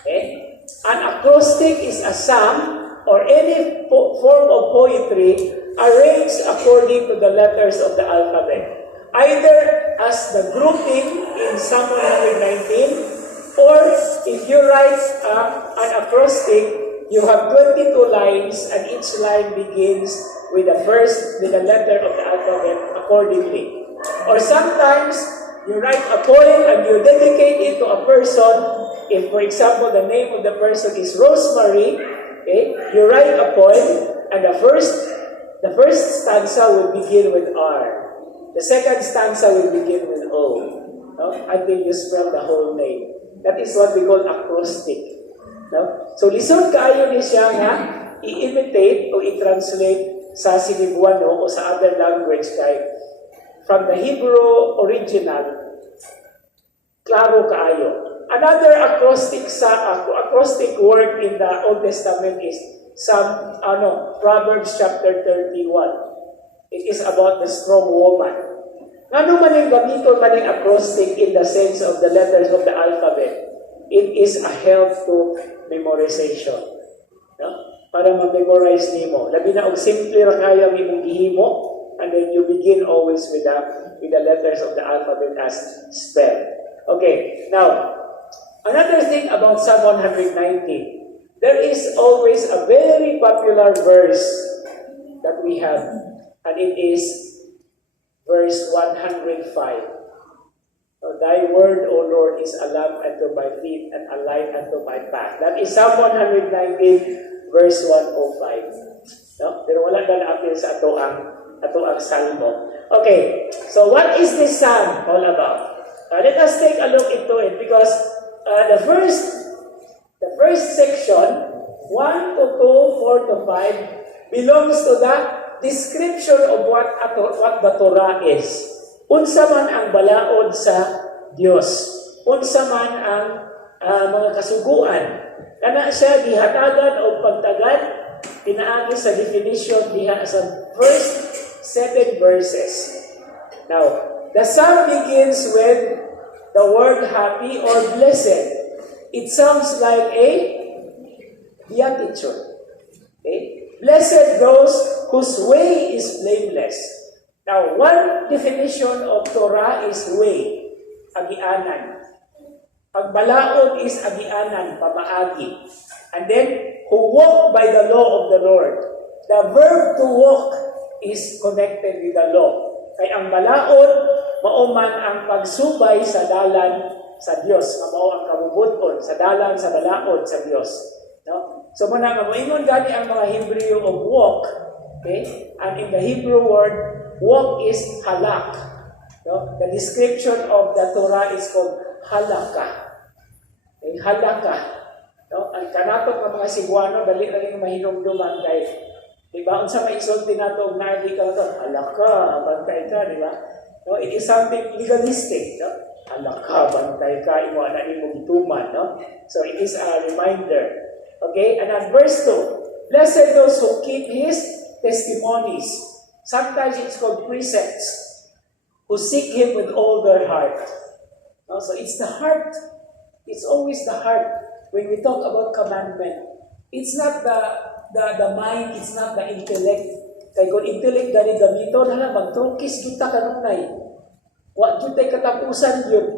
Okay? An acrostic is a psalm or any form of poetry arranged according to the letters of the alphabet. Either as the grouping in Psalm 119, or if you write an acrostic, you have 22 lines and each line begins with the letter of the alphabet accordingly. Or sometimes you write a poem and you dedicate it to a person. If, for example, the name of the person is Rosemary, okay, you write a poem and the first stanza will begin with R. The second stanza will begin with O, no? Until you spell the whole name. That is what we call acrostic. No? So, lisod kaayo ni siya nga i-imitate o i-translate sa Sinibuano o sa other language kay from the Hebrew original, klaro kaayo. Another acrostic word in the Old Testament is Proverbs chapter 31. It is about the strong woman. Ano man yung gamiton man yung acrostic in the sense of the letters of the alphabet? It is a help to memorization. No? Para ma-memorize nimo. Labi na og simple ra kaya imong gihimo, and then you begin always with the letters of the alphabet as spell. Okay, now, another thing about Psalm 119, there is always a very popular verse that we have, and it is verse 105. So, thy word, O Lord, is a lamp unto my feet and a light unto my path. That is Psalm 119, verse 105. No? Pero wala na na-appeal sa ato ang salmo. Okay, so what is this psalm all about? Let us take a look into it because the first section, 1 to 2, 4 to 5, belongs to the description of what the Torah is. Unsa man ang balaod sa Dios. Unsa man ang mga kasuguan. Kana siya gihatagan o pagtagad pinaagi sa definition diha sa first 7 verses. Now, the psalm begins with the word happy or blessed. It sounds like a beatitude. Okay? Blessed those whose way is blameless. Now, one definition of Torah is way, agianan. Pagbalaod is agianan, pamaagi. And then, who walk by the law of the Lord. The verb to walk is connected with the law. Kay ang balaod, mauman ang pagsubay sa dalan sa Dios, nga mao ang kabubuton sa dalan sa balaod sa Dios. No? So muna nga moingon gani ang mga Hebrew of walk, okay? And in the Hebrew word, walk is halak. No? The description of the Torah is called halaka. Okay? Halaka. No? Ang kanatok ng mga Cebuano, dali rin mahinumduman kay, diba? Unsa may isulti nato na hindi ka ito, halaka, bantay ka, diba? No? It is something legalistic. No? Halaka, bantay ka, imo na imong tuman. No? So it is a reminder. Okay? And at verse 2, blessed those who keep His testimonies. Sometimes it's called precepts. Who seek Him with all their heart. No? So it's the heart. It's always the heart. When we talk about commandment, it's not the mind, it's not the intellect. Kaya kung intellect gani gamiton, hala, magtrungkis kita kanunay. Wa jud tay katapusan yun.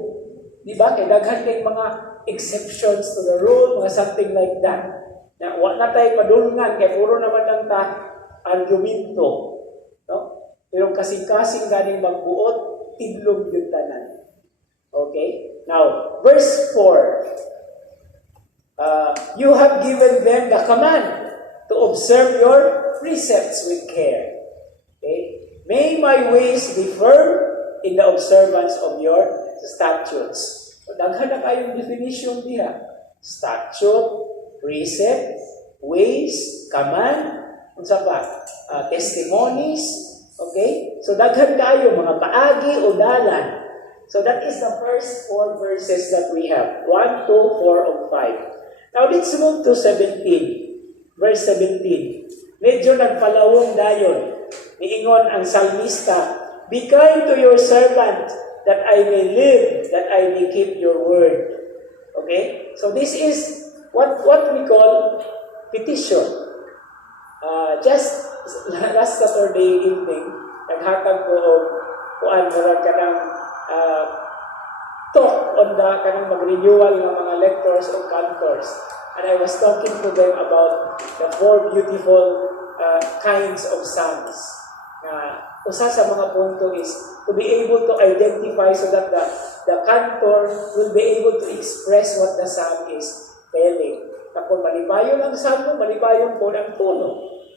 Di ba? Kaya daghan kay mga exceptions to the rule, mga something like that. Na wa na tay padulngan, kaya puro naman lang ta argumento. No? Pero kasing-kasing ganing magbuot, tidlog yung tanan. Okay? Now, verse 4. You have given them the command to observe your precepts with care. Okay? May my ways be firm in the observance of your statutes. So, daghan na kayong definition diha. Statute, precept, ways, command, unsa pa? Testimonies. Okay? So, daghan kayo mga paagi o dalan. So, that is the first 4 verses that we have. 1, 2, 4, and 5. Now, let's move to 17. Verse 17. Medyo nagpalawong dayon. Niingon ang salmista, be kind to your servant, that I may live, that I may keep your word. Okay? So, this is what we call petition. Just last Saturday evening, naghatag ko kuan murag kanang talk on the kanang mag-renewal ng mga lectors o cantors. And I was talking to them about the 4 beautiful kinds of psalms. Usa sa mga punto is to be able to identify so that the cantor will be able to express what the psalm is telling. Kapag malipayon ang psalm, malipayon po ang tono.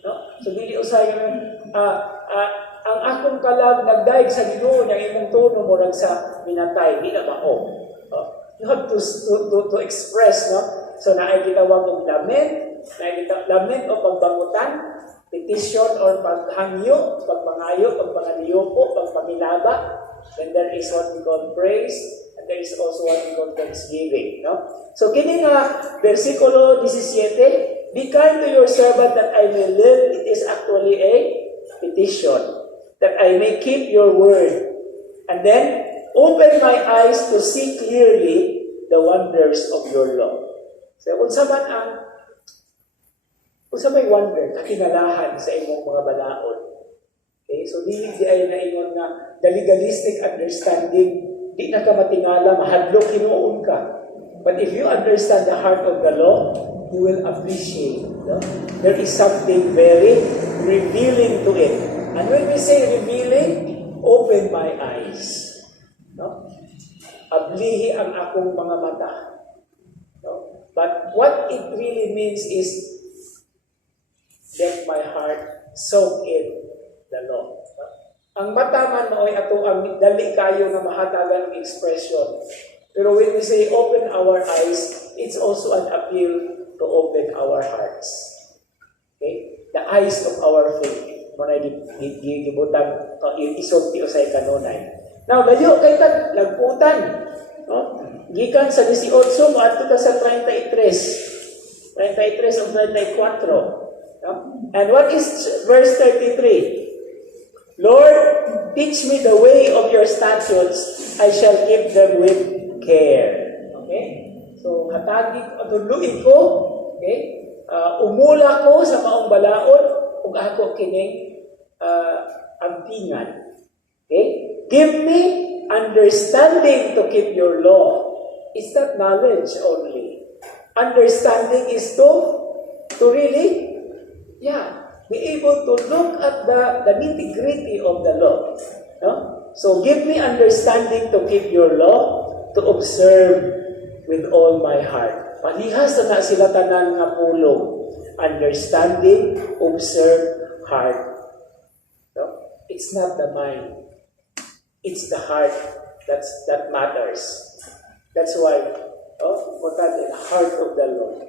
No? So, dili usayon ang akong kalag nagdaig sa Ginoo niya imong tono mo sa minatay, di na mao. You have to express, no? So, naay gitawag og lament, lament o pagbangutan, petition or paghangyo, pagpangayo, pagpangaliyoko, pagpamilaba. Then there is what we call praise, and there is also what we call thanksgiving, no? So, kini nga versikulo 17, be kind to your servant that I may live. It is actually a petition, that I may keep your word. And then, open my eyes to see clearly the wonders of your law. So, unsa may wonder, kakinalahan sa imong mga balaod. Okay? So, di ay naingon na the legalistic understanding, di na ka matingala, mahadlok, hinuon ka. But if you understand the heart of the law, you will appreciate. No? There is something very revealing to it. And when we say revealing, open my eyes. No? Ablihi ang akong mga mata. No? But what it really means is let my heart soak in the law. No? Ang mata man mo ay ato ang dali kayo na mahatagan ng expression. Pero when we say open our eyes, it's also an appeal to open our hearts. Okay? The eyes of our faith. Muna gibutang isulti o sa kanunay. Now, layo kay tag lagputan. No? Gikan sa 18 moadto ta sa 33 o 34. No? And what is verse 33? Lord, teach me the way of your statutes. I shall keep them with care. Okay? So, hatagin ko, aduluin ko, okay? Umula ko sa maong balaod, ug ako kining ampingan. Okay? Give me understanding to keep your law. It's not knowledge only. Understanding is to really, be able to look at the nitty-gritty of the law. No? So, give me understanding to keep your law, to observe with all my heart. Palihas na sila tanan nga pulong. Understanding, observe, heart. No? It's not the mind. It's the heart that matters. That's why, important, the heart of the Lord.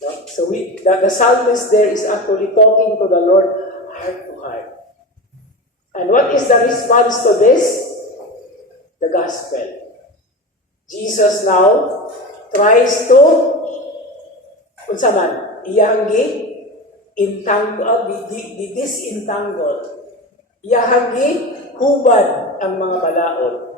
No? So the psalmist there is actually talking to the Lord heart to heart. And what is the response to this? The gospel. Jesus now tries to unsa man iyang disentangle. Iyang hubad ang mga balaod.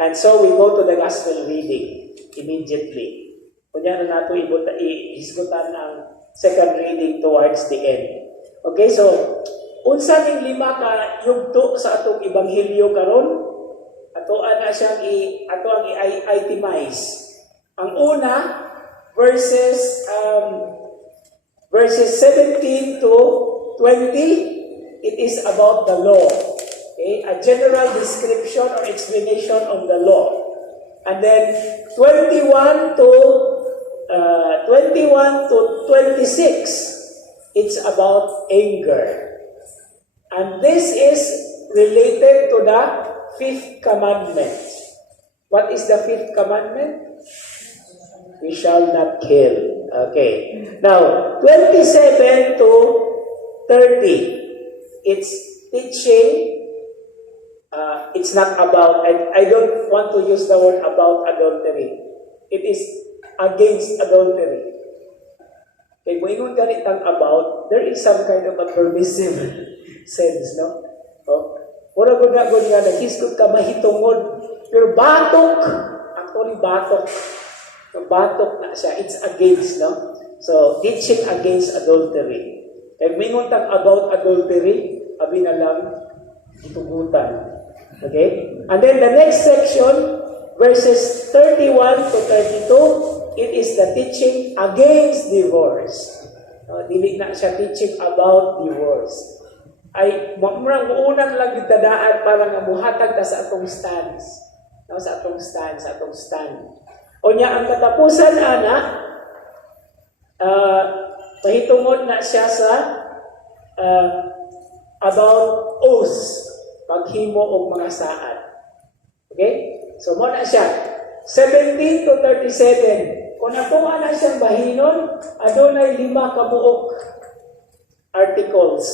And so we go to the gospel reading immediately. Kunya na nato ihisgutan ang second reading towards the end. Okay, so unsa ning lima ka yugto sa atong ebanghelyo karon? Ato ana siyang i-itemize. Ang una, verses 17 to 20, it is about the law. Okay, a general description or explanation of the law. And then 21 to 26, it's about anger. And this is related to the fifth commandment. What is the fifth commandment? We shall not kill. Okay. Now, 27 to 30, it's teaching. It's not about, I don't want to use the word about adultery. It is against adultery. Okay, moingon ganitang about, there is some kind of a permissive sense, no? Mura gud nga naghisgot ka mahitungod, pero batok, actually batok. So, batok na siya, it's against, no? So, teaching against adultery. Kaya mingon tang about adultery, abi na lang itugutan. Okay? And then the next section, verses 31 to 32, it is the teaching against divorce. Dili na siya teaching about divorce. Ay, murang unang lang yung tadaan para nga muhatag ta sa atong stance. No? Sa atong stand. O niya, ang katapusan, mahitungod na siya sa about oaths, paghimo og mga saad. Okay? So, mo na siya. 17 to 37. Kung atong na siyang bahinon, adunay 5 kabuok articles.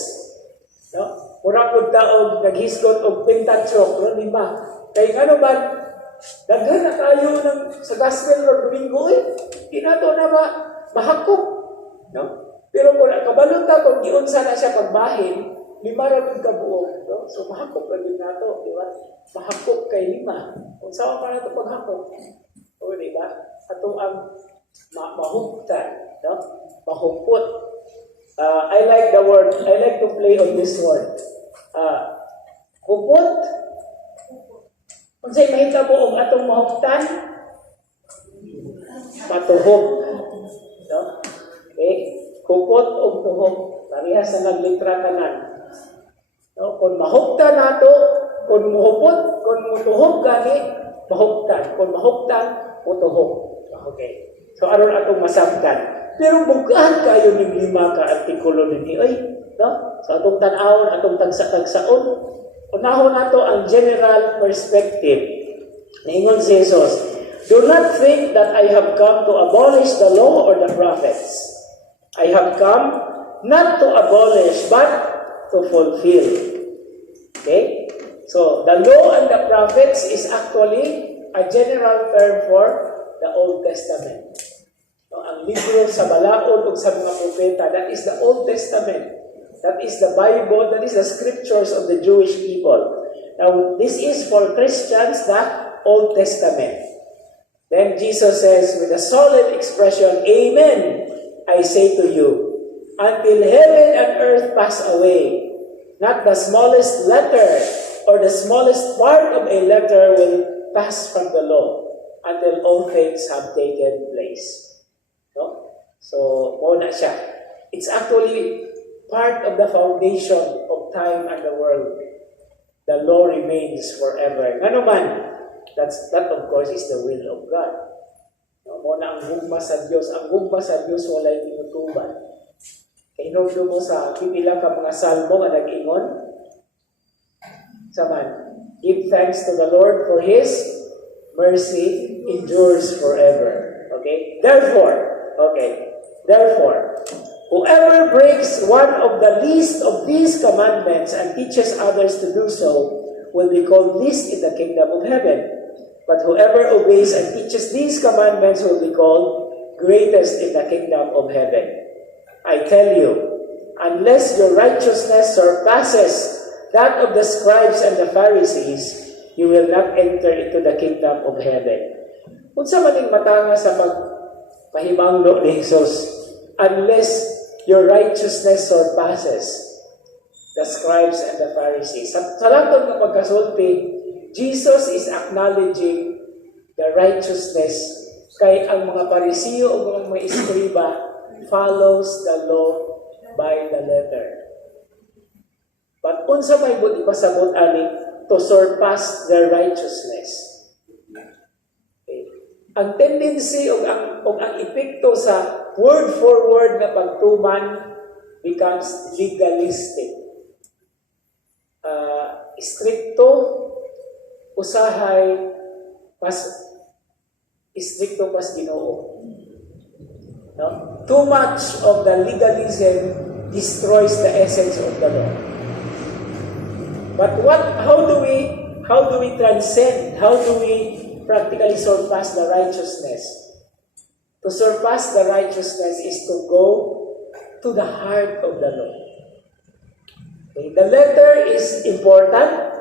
No? Mura pud taog naghisgot og pentateuch, no? 5. Kay ano ba? Daghan na tayo sa gospel Lord Domingo Di na to na mahakop. No? Pero kung nakabalot ta kung giunsa na siya pagbahin, 5 ra pud kabuok, no? So mahakop ra gyud nato, di ba? Mahakop kay 5. Kung saan pa nato paghakop? O di ba? Ato ang mahuktan, no? Mahupot. I like the word. I like to play on this word. Hupot. Kung sa'y mahitabo ang atong mahuktan, matuhog. No? Okay? Hupot o tuhog. Parehas sa naglitra tanan. No? Kung mahuktan nato, kung muhupot, kung mutuhog gani, mahuktan. Kung mahuktan, mutuhog. Okay. So, aron atong masabtan. Pero bugaan kayo ng 5 ka artikulo nini. No? So, atong tanawon, atong tagsa-tagsaon. Unahon nato ang general perspective. Naingon si Jesus, do not think that I have come to abolish the law or the prophets. I have come not to abolish, but to fulfill. Okay? So, the law and the prophets is actually a general term for the Old Testament. So, ang ang libro sa balaod ug sa mga propeta. That is the Old Testament. That is the Bible. That is the scriptures of the Jewish people. Now, this is for Christians, the Old Testament. Then Jesus says with a solid expression, Amen, I say to you, until heaven and earth pass away, not the smallest letter or the smallest part of a letter will pass from the law until all things have taken place. No? So, muna siya. It's actually part of the foundation of time and the world. The law remains forever. Ano man, that of course is the will of God. No? Muna ang hugma sa Diyos. Ang hugma sa Diyos walay tinutuban. Kainom mo sa pipila ka mga salmo nga nag-ingon. Saman, give thanks to the Lord for His mercy endures forever. Okay? Therefore, whoever breaks one of the least of these commandments and teaches others to do so will be called least in the kingdom of heaven. But whoever obeys and teaches these commandments will be called greatest in the kingdom of heaven. I tell you, unless your righteousness surpasses that of the scribes and the Pharisees, you will not enter into the kingdom of heaven. Kung sa maning matanga sa pagpahimanglo ni Jesus, unless your righteousness surpasses the scribes and the Pharisees. Sa latong na pagkasulti, Jesus is acknowledging the righteousness kay ang mga Pariseo o mga eskriba follows the law by the letter. But unsa may buti pasabot ani to surpass their righteousness. Okay. Ang tendency o ang epekto sa word for word na pagtuman becomes legalistic. Stricto, usahay, stricto pas Ginoo. No? Too much of the legalism destroys the essence of the law. But how do we transcend? How do we practically surpass the righteousness? To surpass the righteousness is to go to the heart of the law. Okay? The letter is important,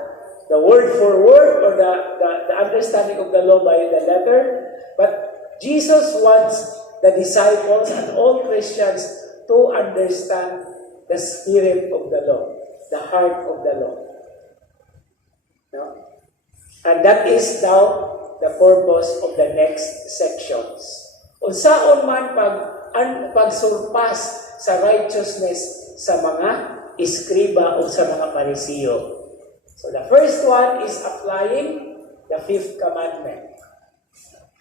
the word for word or the understanding of the law by the letter, but Jesus wants the disciples and all Christians to understand the spirit of the law, the heart of the law. No? And that is now the purpose of the next sections. Unsaon man pagsurpas sa righteousness sa mga iskriba o sa mga Pariseo. So the first one is applying the fifth commandment.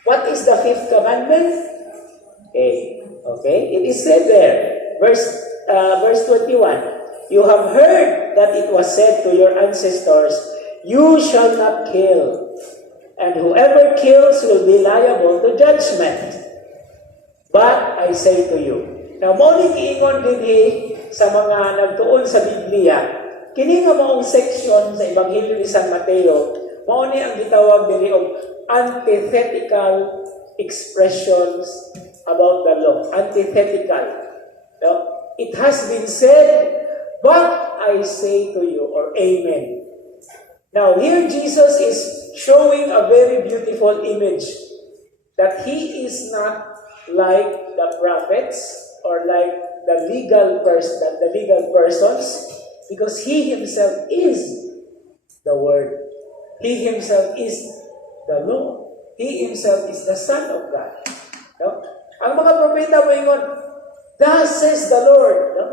What is the fifth commandment? Okay. It is said there, verse 21. You have heard that it was said to your ancestors, you shall not kill, and whoever kills will be liable to judgment. But I say to you, now mo ni kiingon dinhi sa mga nagtuon sa Biblia, kini nga maong section sa Ebanghelyo ni San Mateo, mao ni ang gitawag diri og antithetical expressions about the law. Antithetical. No? It has been said, but I say to you, or amen. Now, here Jesus is showing a very beautiful image that He is not like the prophets or like the legal persons, because He Himself is the Word. He Himself is the law. He Himself is the Son of God. No? Ang mga propeta mo ingon, thus says the Lord. No?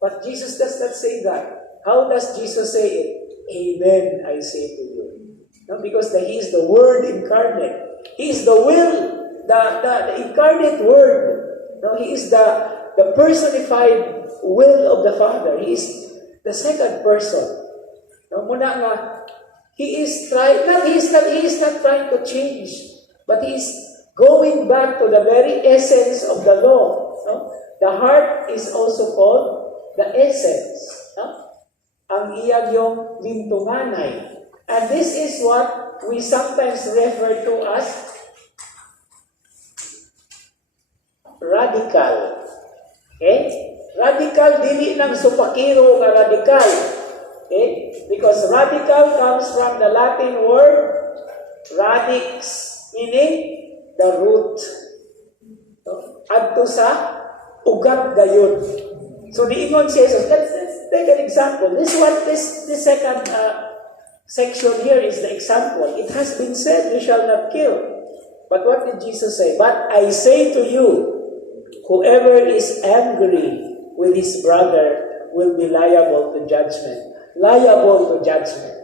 But Jesus does not say that. How does Jesus say it? Amen, I say to you. No? Because He is the Word incarnate. He is the will, the incarnate Word. No? He is the personified will of the Father. He is the second person. No? Muna nga, He is not trying to change, but He is going back to the very essence of the law. No? The heart is also called the essence. No? Ang iyang yung lintunganay. And this is what we sometimes refer to as radical. Okay? Radical, dili ng supakiro nga radical. Okay? Because radical comes from the Latin word radix, meaning the root. So, adto sa ugat gayon. So the ingon si Jesus, let's take an example. This second section here is the example. It has been said, "You shall not kill." But what did Jesus say? "But I say to you, whoever is angry with his brother will be liable to judgment." Liable to judgment.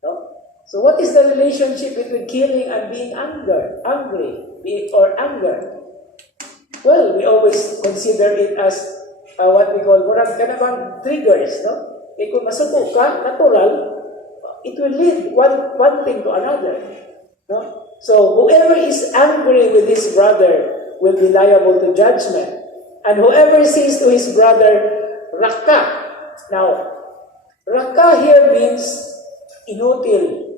No? So what is the relationship between killing and being angry or anger? Well, we always consider it as what we call murag kanang triggers, no? Kung masuko ka, natural, it will lead one thing to another, no? So whoever is angry with his brother will be liable to judgment, and whoever says to his brother, "Raka." Now, Raka here means inutil,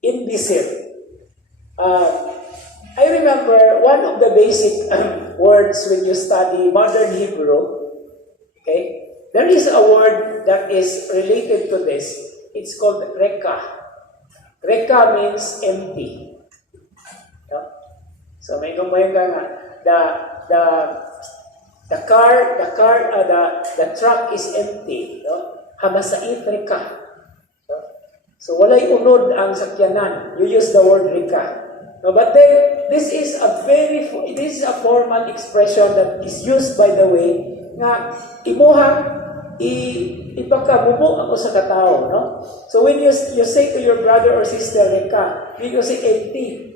imbecile. I remember one of the basic words when you study modern Hebrew, okay? There is a word that is related to this. It's called reka. Reka means empty. No? So may kumain ka nga, the truck is empty. No? Hamasait reka. So walay unod ang sakyanan. You use the word reka. No, but then, this is a formal expression that is used, by the way, nga imuhang ipakabubo ako sa katao, no? So when you say to your brother or sister, reka, you say empty,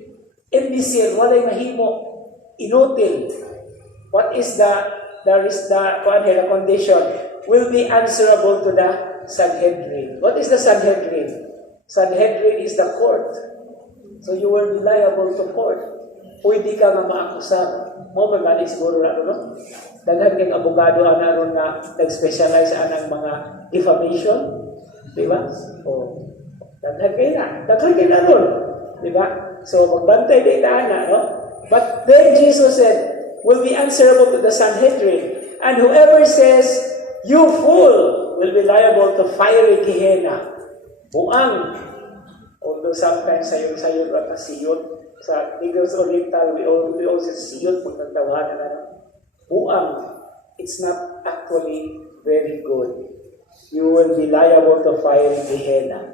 imbecile, walay mahimo, inutil. What is the condition? Will be answerable to the Sanhedrin. What is the Sanhedrin? Sanhedrin is the court. So you will be liable to court. Pwede ka nga maakusar. Mo ba gani siguro na, no? Daghan kang abogado ron na nag-specialize anang mga defamation. Di ba? O, daghan kayo na ron. Di ba? So, magbantay din na, no? But then Jesus said, will be answerable to the Sanhedrin. And whoever says, "You fool," will be liable to fiery Gehenna. Buang. Although sometimes sayo at siyot, sa Negros Oriental, we also siyot pagkatawanan na buang. It's not actually very good. You will be liable to fiery Gehenna.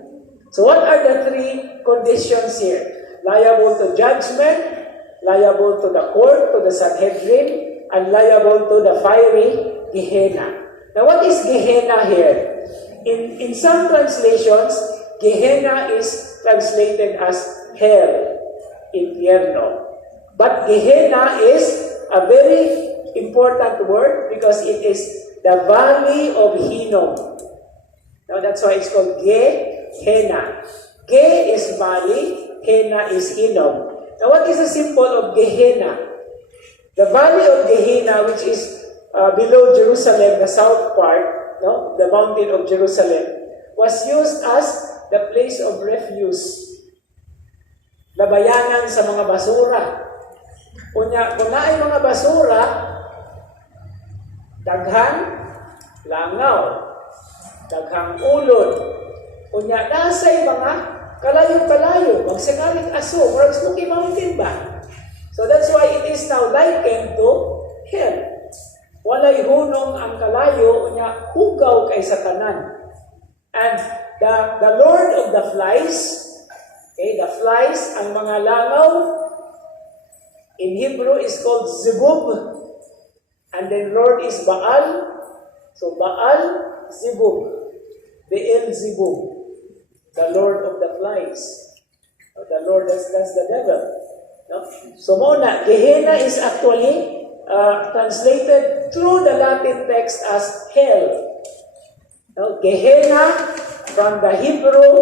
So what are the three conditions here? Liable to judgment, liable to the court, to the Sanhedrin, and liable to the fiery Gehenna. Now what is Gehenna here? In some translations, Gehenna is translated as hell, infierno. But Gehenna is a very important word because it is the valley of Hinnom. Now that's why it's called Gehenna. Ge is valley, Henna is Hinnom. Now what is the symbol of Gehenna? The valley of Gehenna, which is below Jerusalem, the south part, no, the mountain of Jerusalem, was used as the place of refuse. Labayanan sa mga basura. Kung naay mga basura, daghang langaw, daghang ulod. Kung nasay mga kalayo-kalayo, magsakaling aso, or Smoky Mountain ba? So that's why it is now likened to hell. Walay hunong ang kalayo, hugaw kay satanan. And the Lord of the flies, okay, the flies, ang mga langaw, in Hebrew is called Zebub. And then Lord is Baal. So Baal, Zebub. Beelzebub, the Lord of the flies. The Lord, that's the devil. No? So muna, Gehenna is actually translated through the Latin text as hell. No? Gehenna, from the Hebrew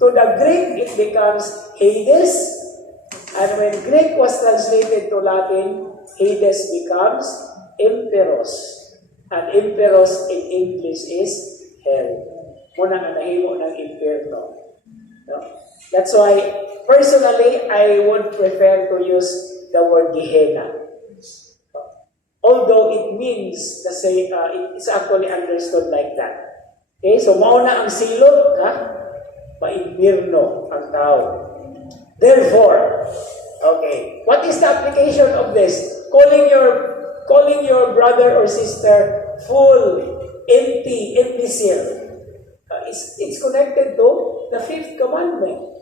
to the Greek, it becomes Hades. And when Greek was translated to Latin, Hades becomes Emperos. And Emperos in English is hell. Muna nga nahimo ng Imperno. No? That's why, personally, I would prefer to use the word Gehenna. Although it means the same, it's actually understood like that. Okay, so mauna ang silot, maimpirno ang tao. Therefore, okay, what is the application of this? Calling your brother or sister full, empty, imbecile. It's connected to the fifth commandment.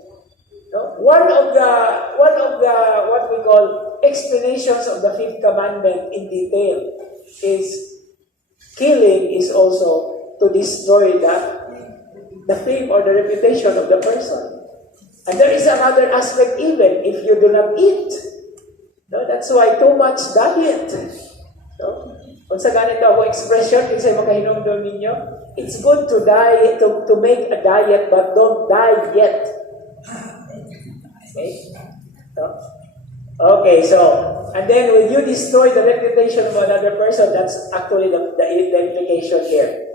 No? One of the what we call explanations of the fifth commandment in detail is killing is also to destroy the fame or the reputation of the person. And there is another aspect even if you do not eat. No, that's why too much diet. So, kung sa ganito ako expression, kung sa makahinumdum ninyo, it's good to diet, to make a diet, but don't die yet. Okay? So, and then when you destroy the reputation of another person, that's actually the implication here.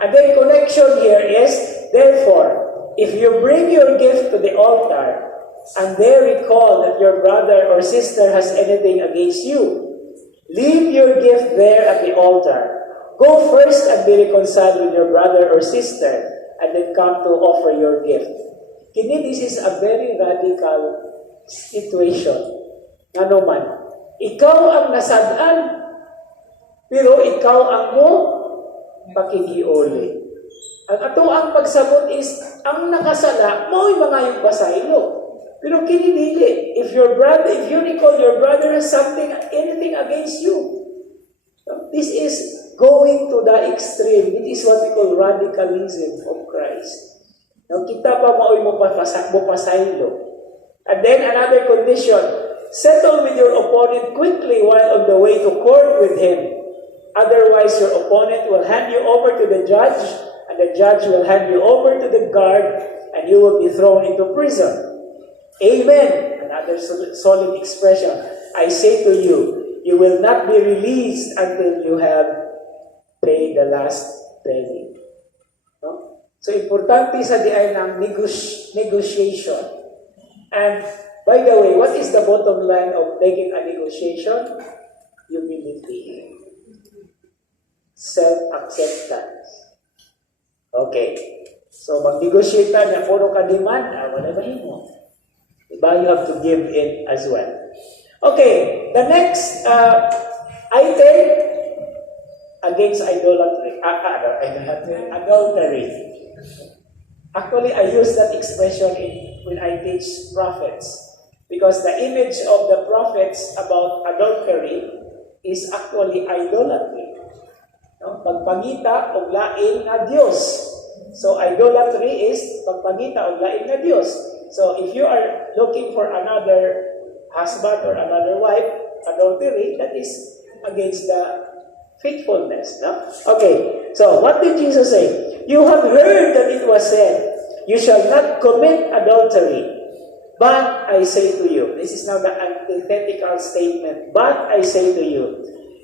And then connection here is, therefore, if you bring your gift to the altar, and there recall that your brother or sister has anything against you, leave your gift there at the altar. Go first and be reconciled with your brother or sister, and then come to offer your gift. Kini, this is a very radical situation. Ano man, ikaw ang nasadaan, pero ikaw ang mo pakigiuli. Ang ato ang pagsabot is, ang nakasala, mo'y mga yung basaylo. Pero kinidili, if you recall your brother has anything against you, this is going to the extreme. It is what we call radicalism of Christ. Now, kita pa maoy mo pasaylo. And then another condition, settle with your opponent quickly while on the way to court with him. Otherwise, your opponent will hand you over to the judge, and the judge will hand you over to the guard, and you will be thrown into prison. Amen. Another solid expression. I say to you, you will not be released until you have paid the last penny. No? So, importante sa diay ng negotiation. And, by the way, what is the bottom line of making a negotiation? Humility. Self-acceptance. Okay. So, mag-negotiate ka na puro ka demand, wala ba mo? Diba? You have to give in as well. Okay. The next item against idolatry. Adultery. Actually, I use that expression when I teach prophets. Because the image of the prophets about adultery is actually idolatry. No? Pagpangita o lain na Diyos. So, idolatry is pagpangita o lain na Diyos. So, if you are looking for another husband or another wife, adultery, that is against the faithfulness. No? Okay, so what did Jesus say? You have heard that it was said, you shall not commit adultery. But I say to you, this is now the antithetical statement, but I say to you,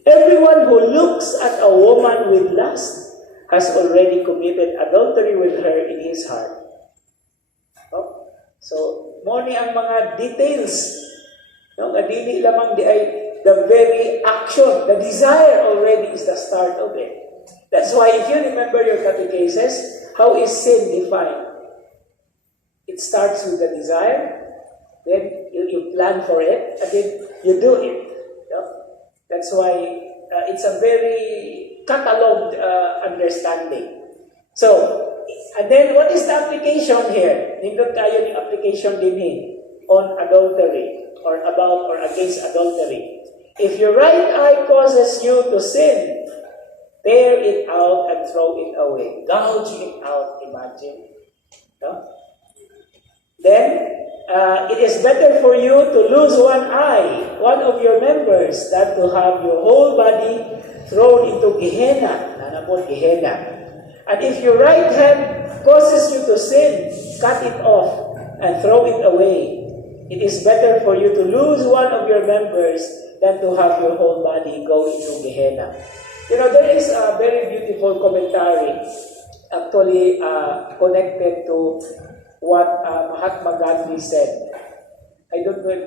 everyone who looks at a woman with lust has already committed adultery with her in his heart. Oh? So, mo ni ang mga details. No? Dili lamang di ay the very action, the desire already is the start of it. That's why if you remember your catechesis, how is sin defined? It starts with the desire, then you plan for it, and then you do it. No? That's why it's a very cataloged understanding. So, and then what is the application here? Nindot tayo ng application din on adultery or about or against adultery. If your right eye causes you to sin, tear it out and throw it away. Gouge it out, imagine. No? Then, it is better for you to lose one eye, one of your members, than to have your whole body thrown into Gehenna. Nanapot Gehenna. And if your right hand causes you to sin, cut it off and throw it away. It is better for you to lose one of your members than to have your whole body go into Gehenna. You know, there is a very beautiful commentary actually connected to what Mahatma Gandhi said. I don't know if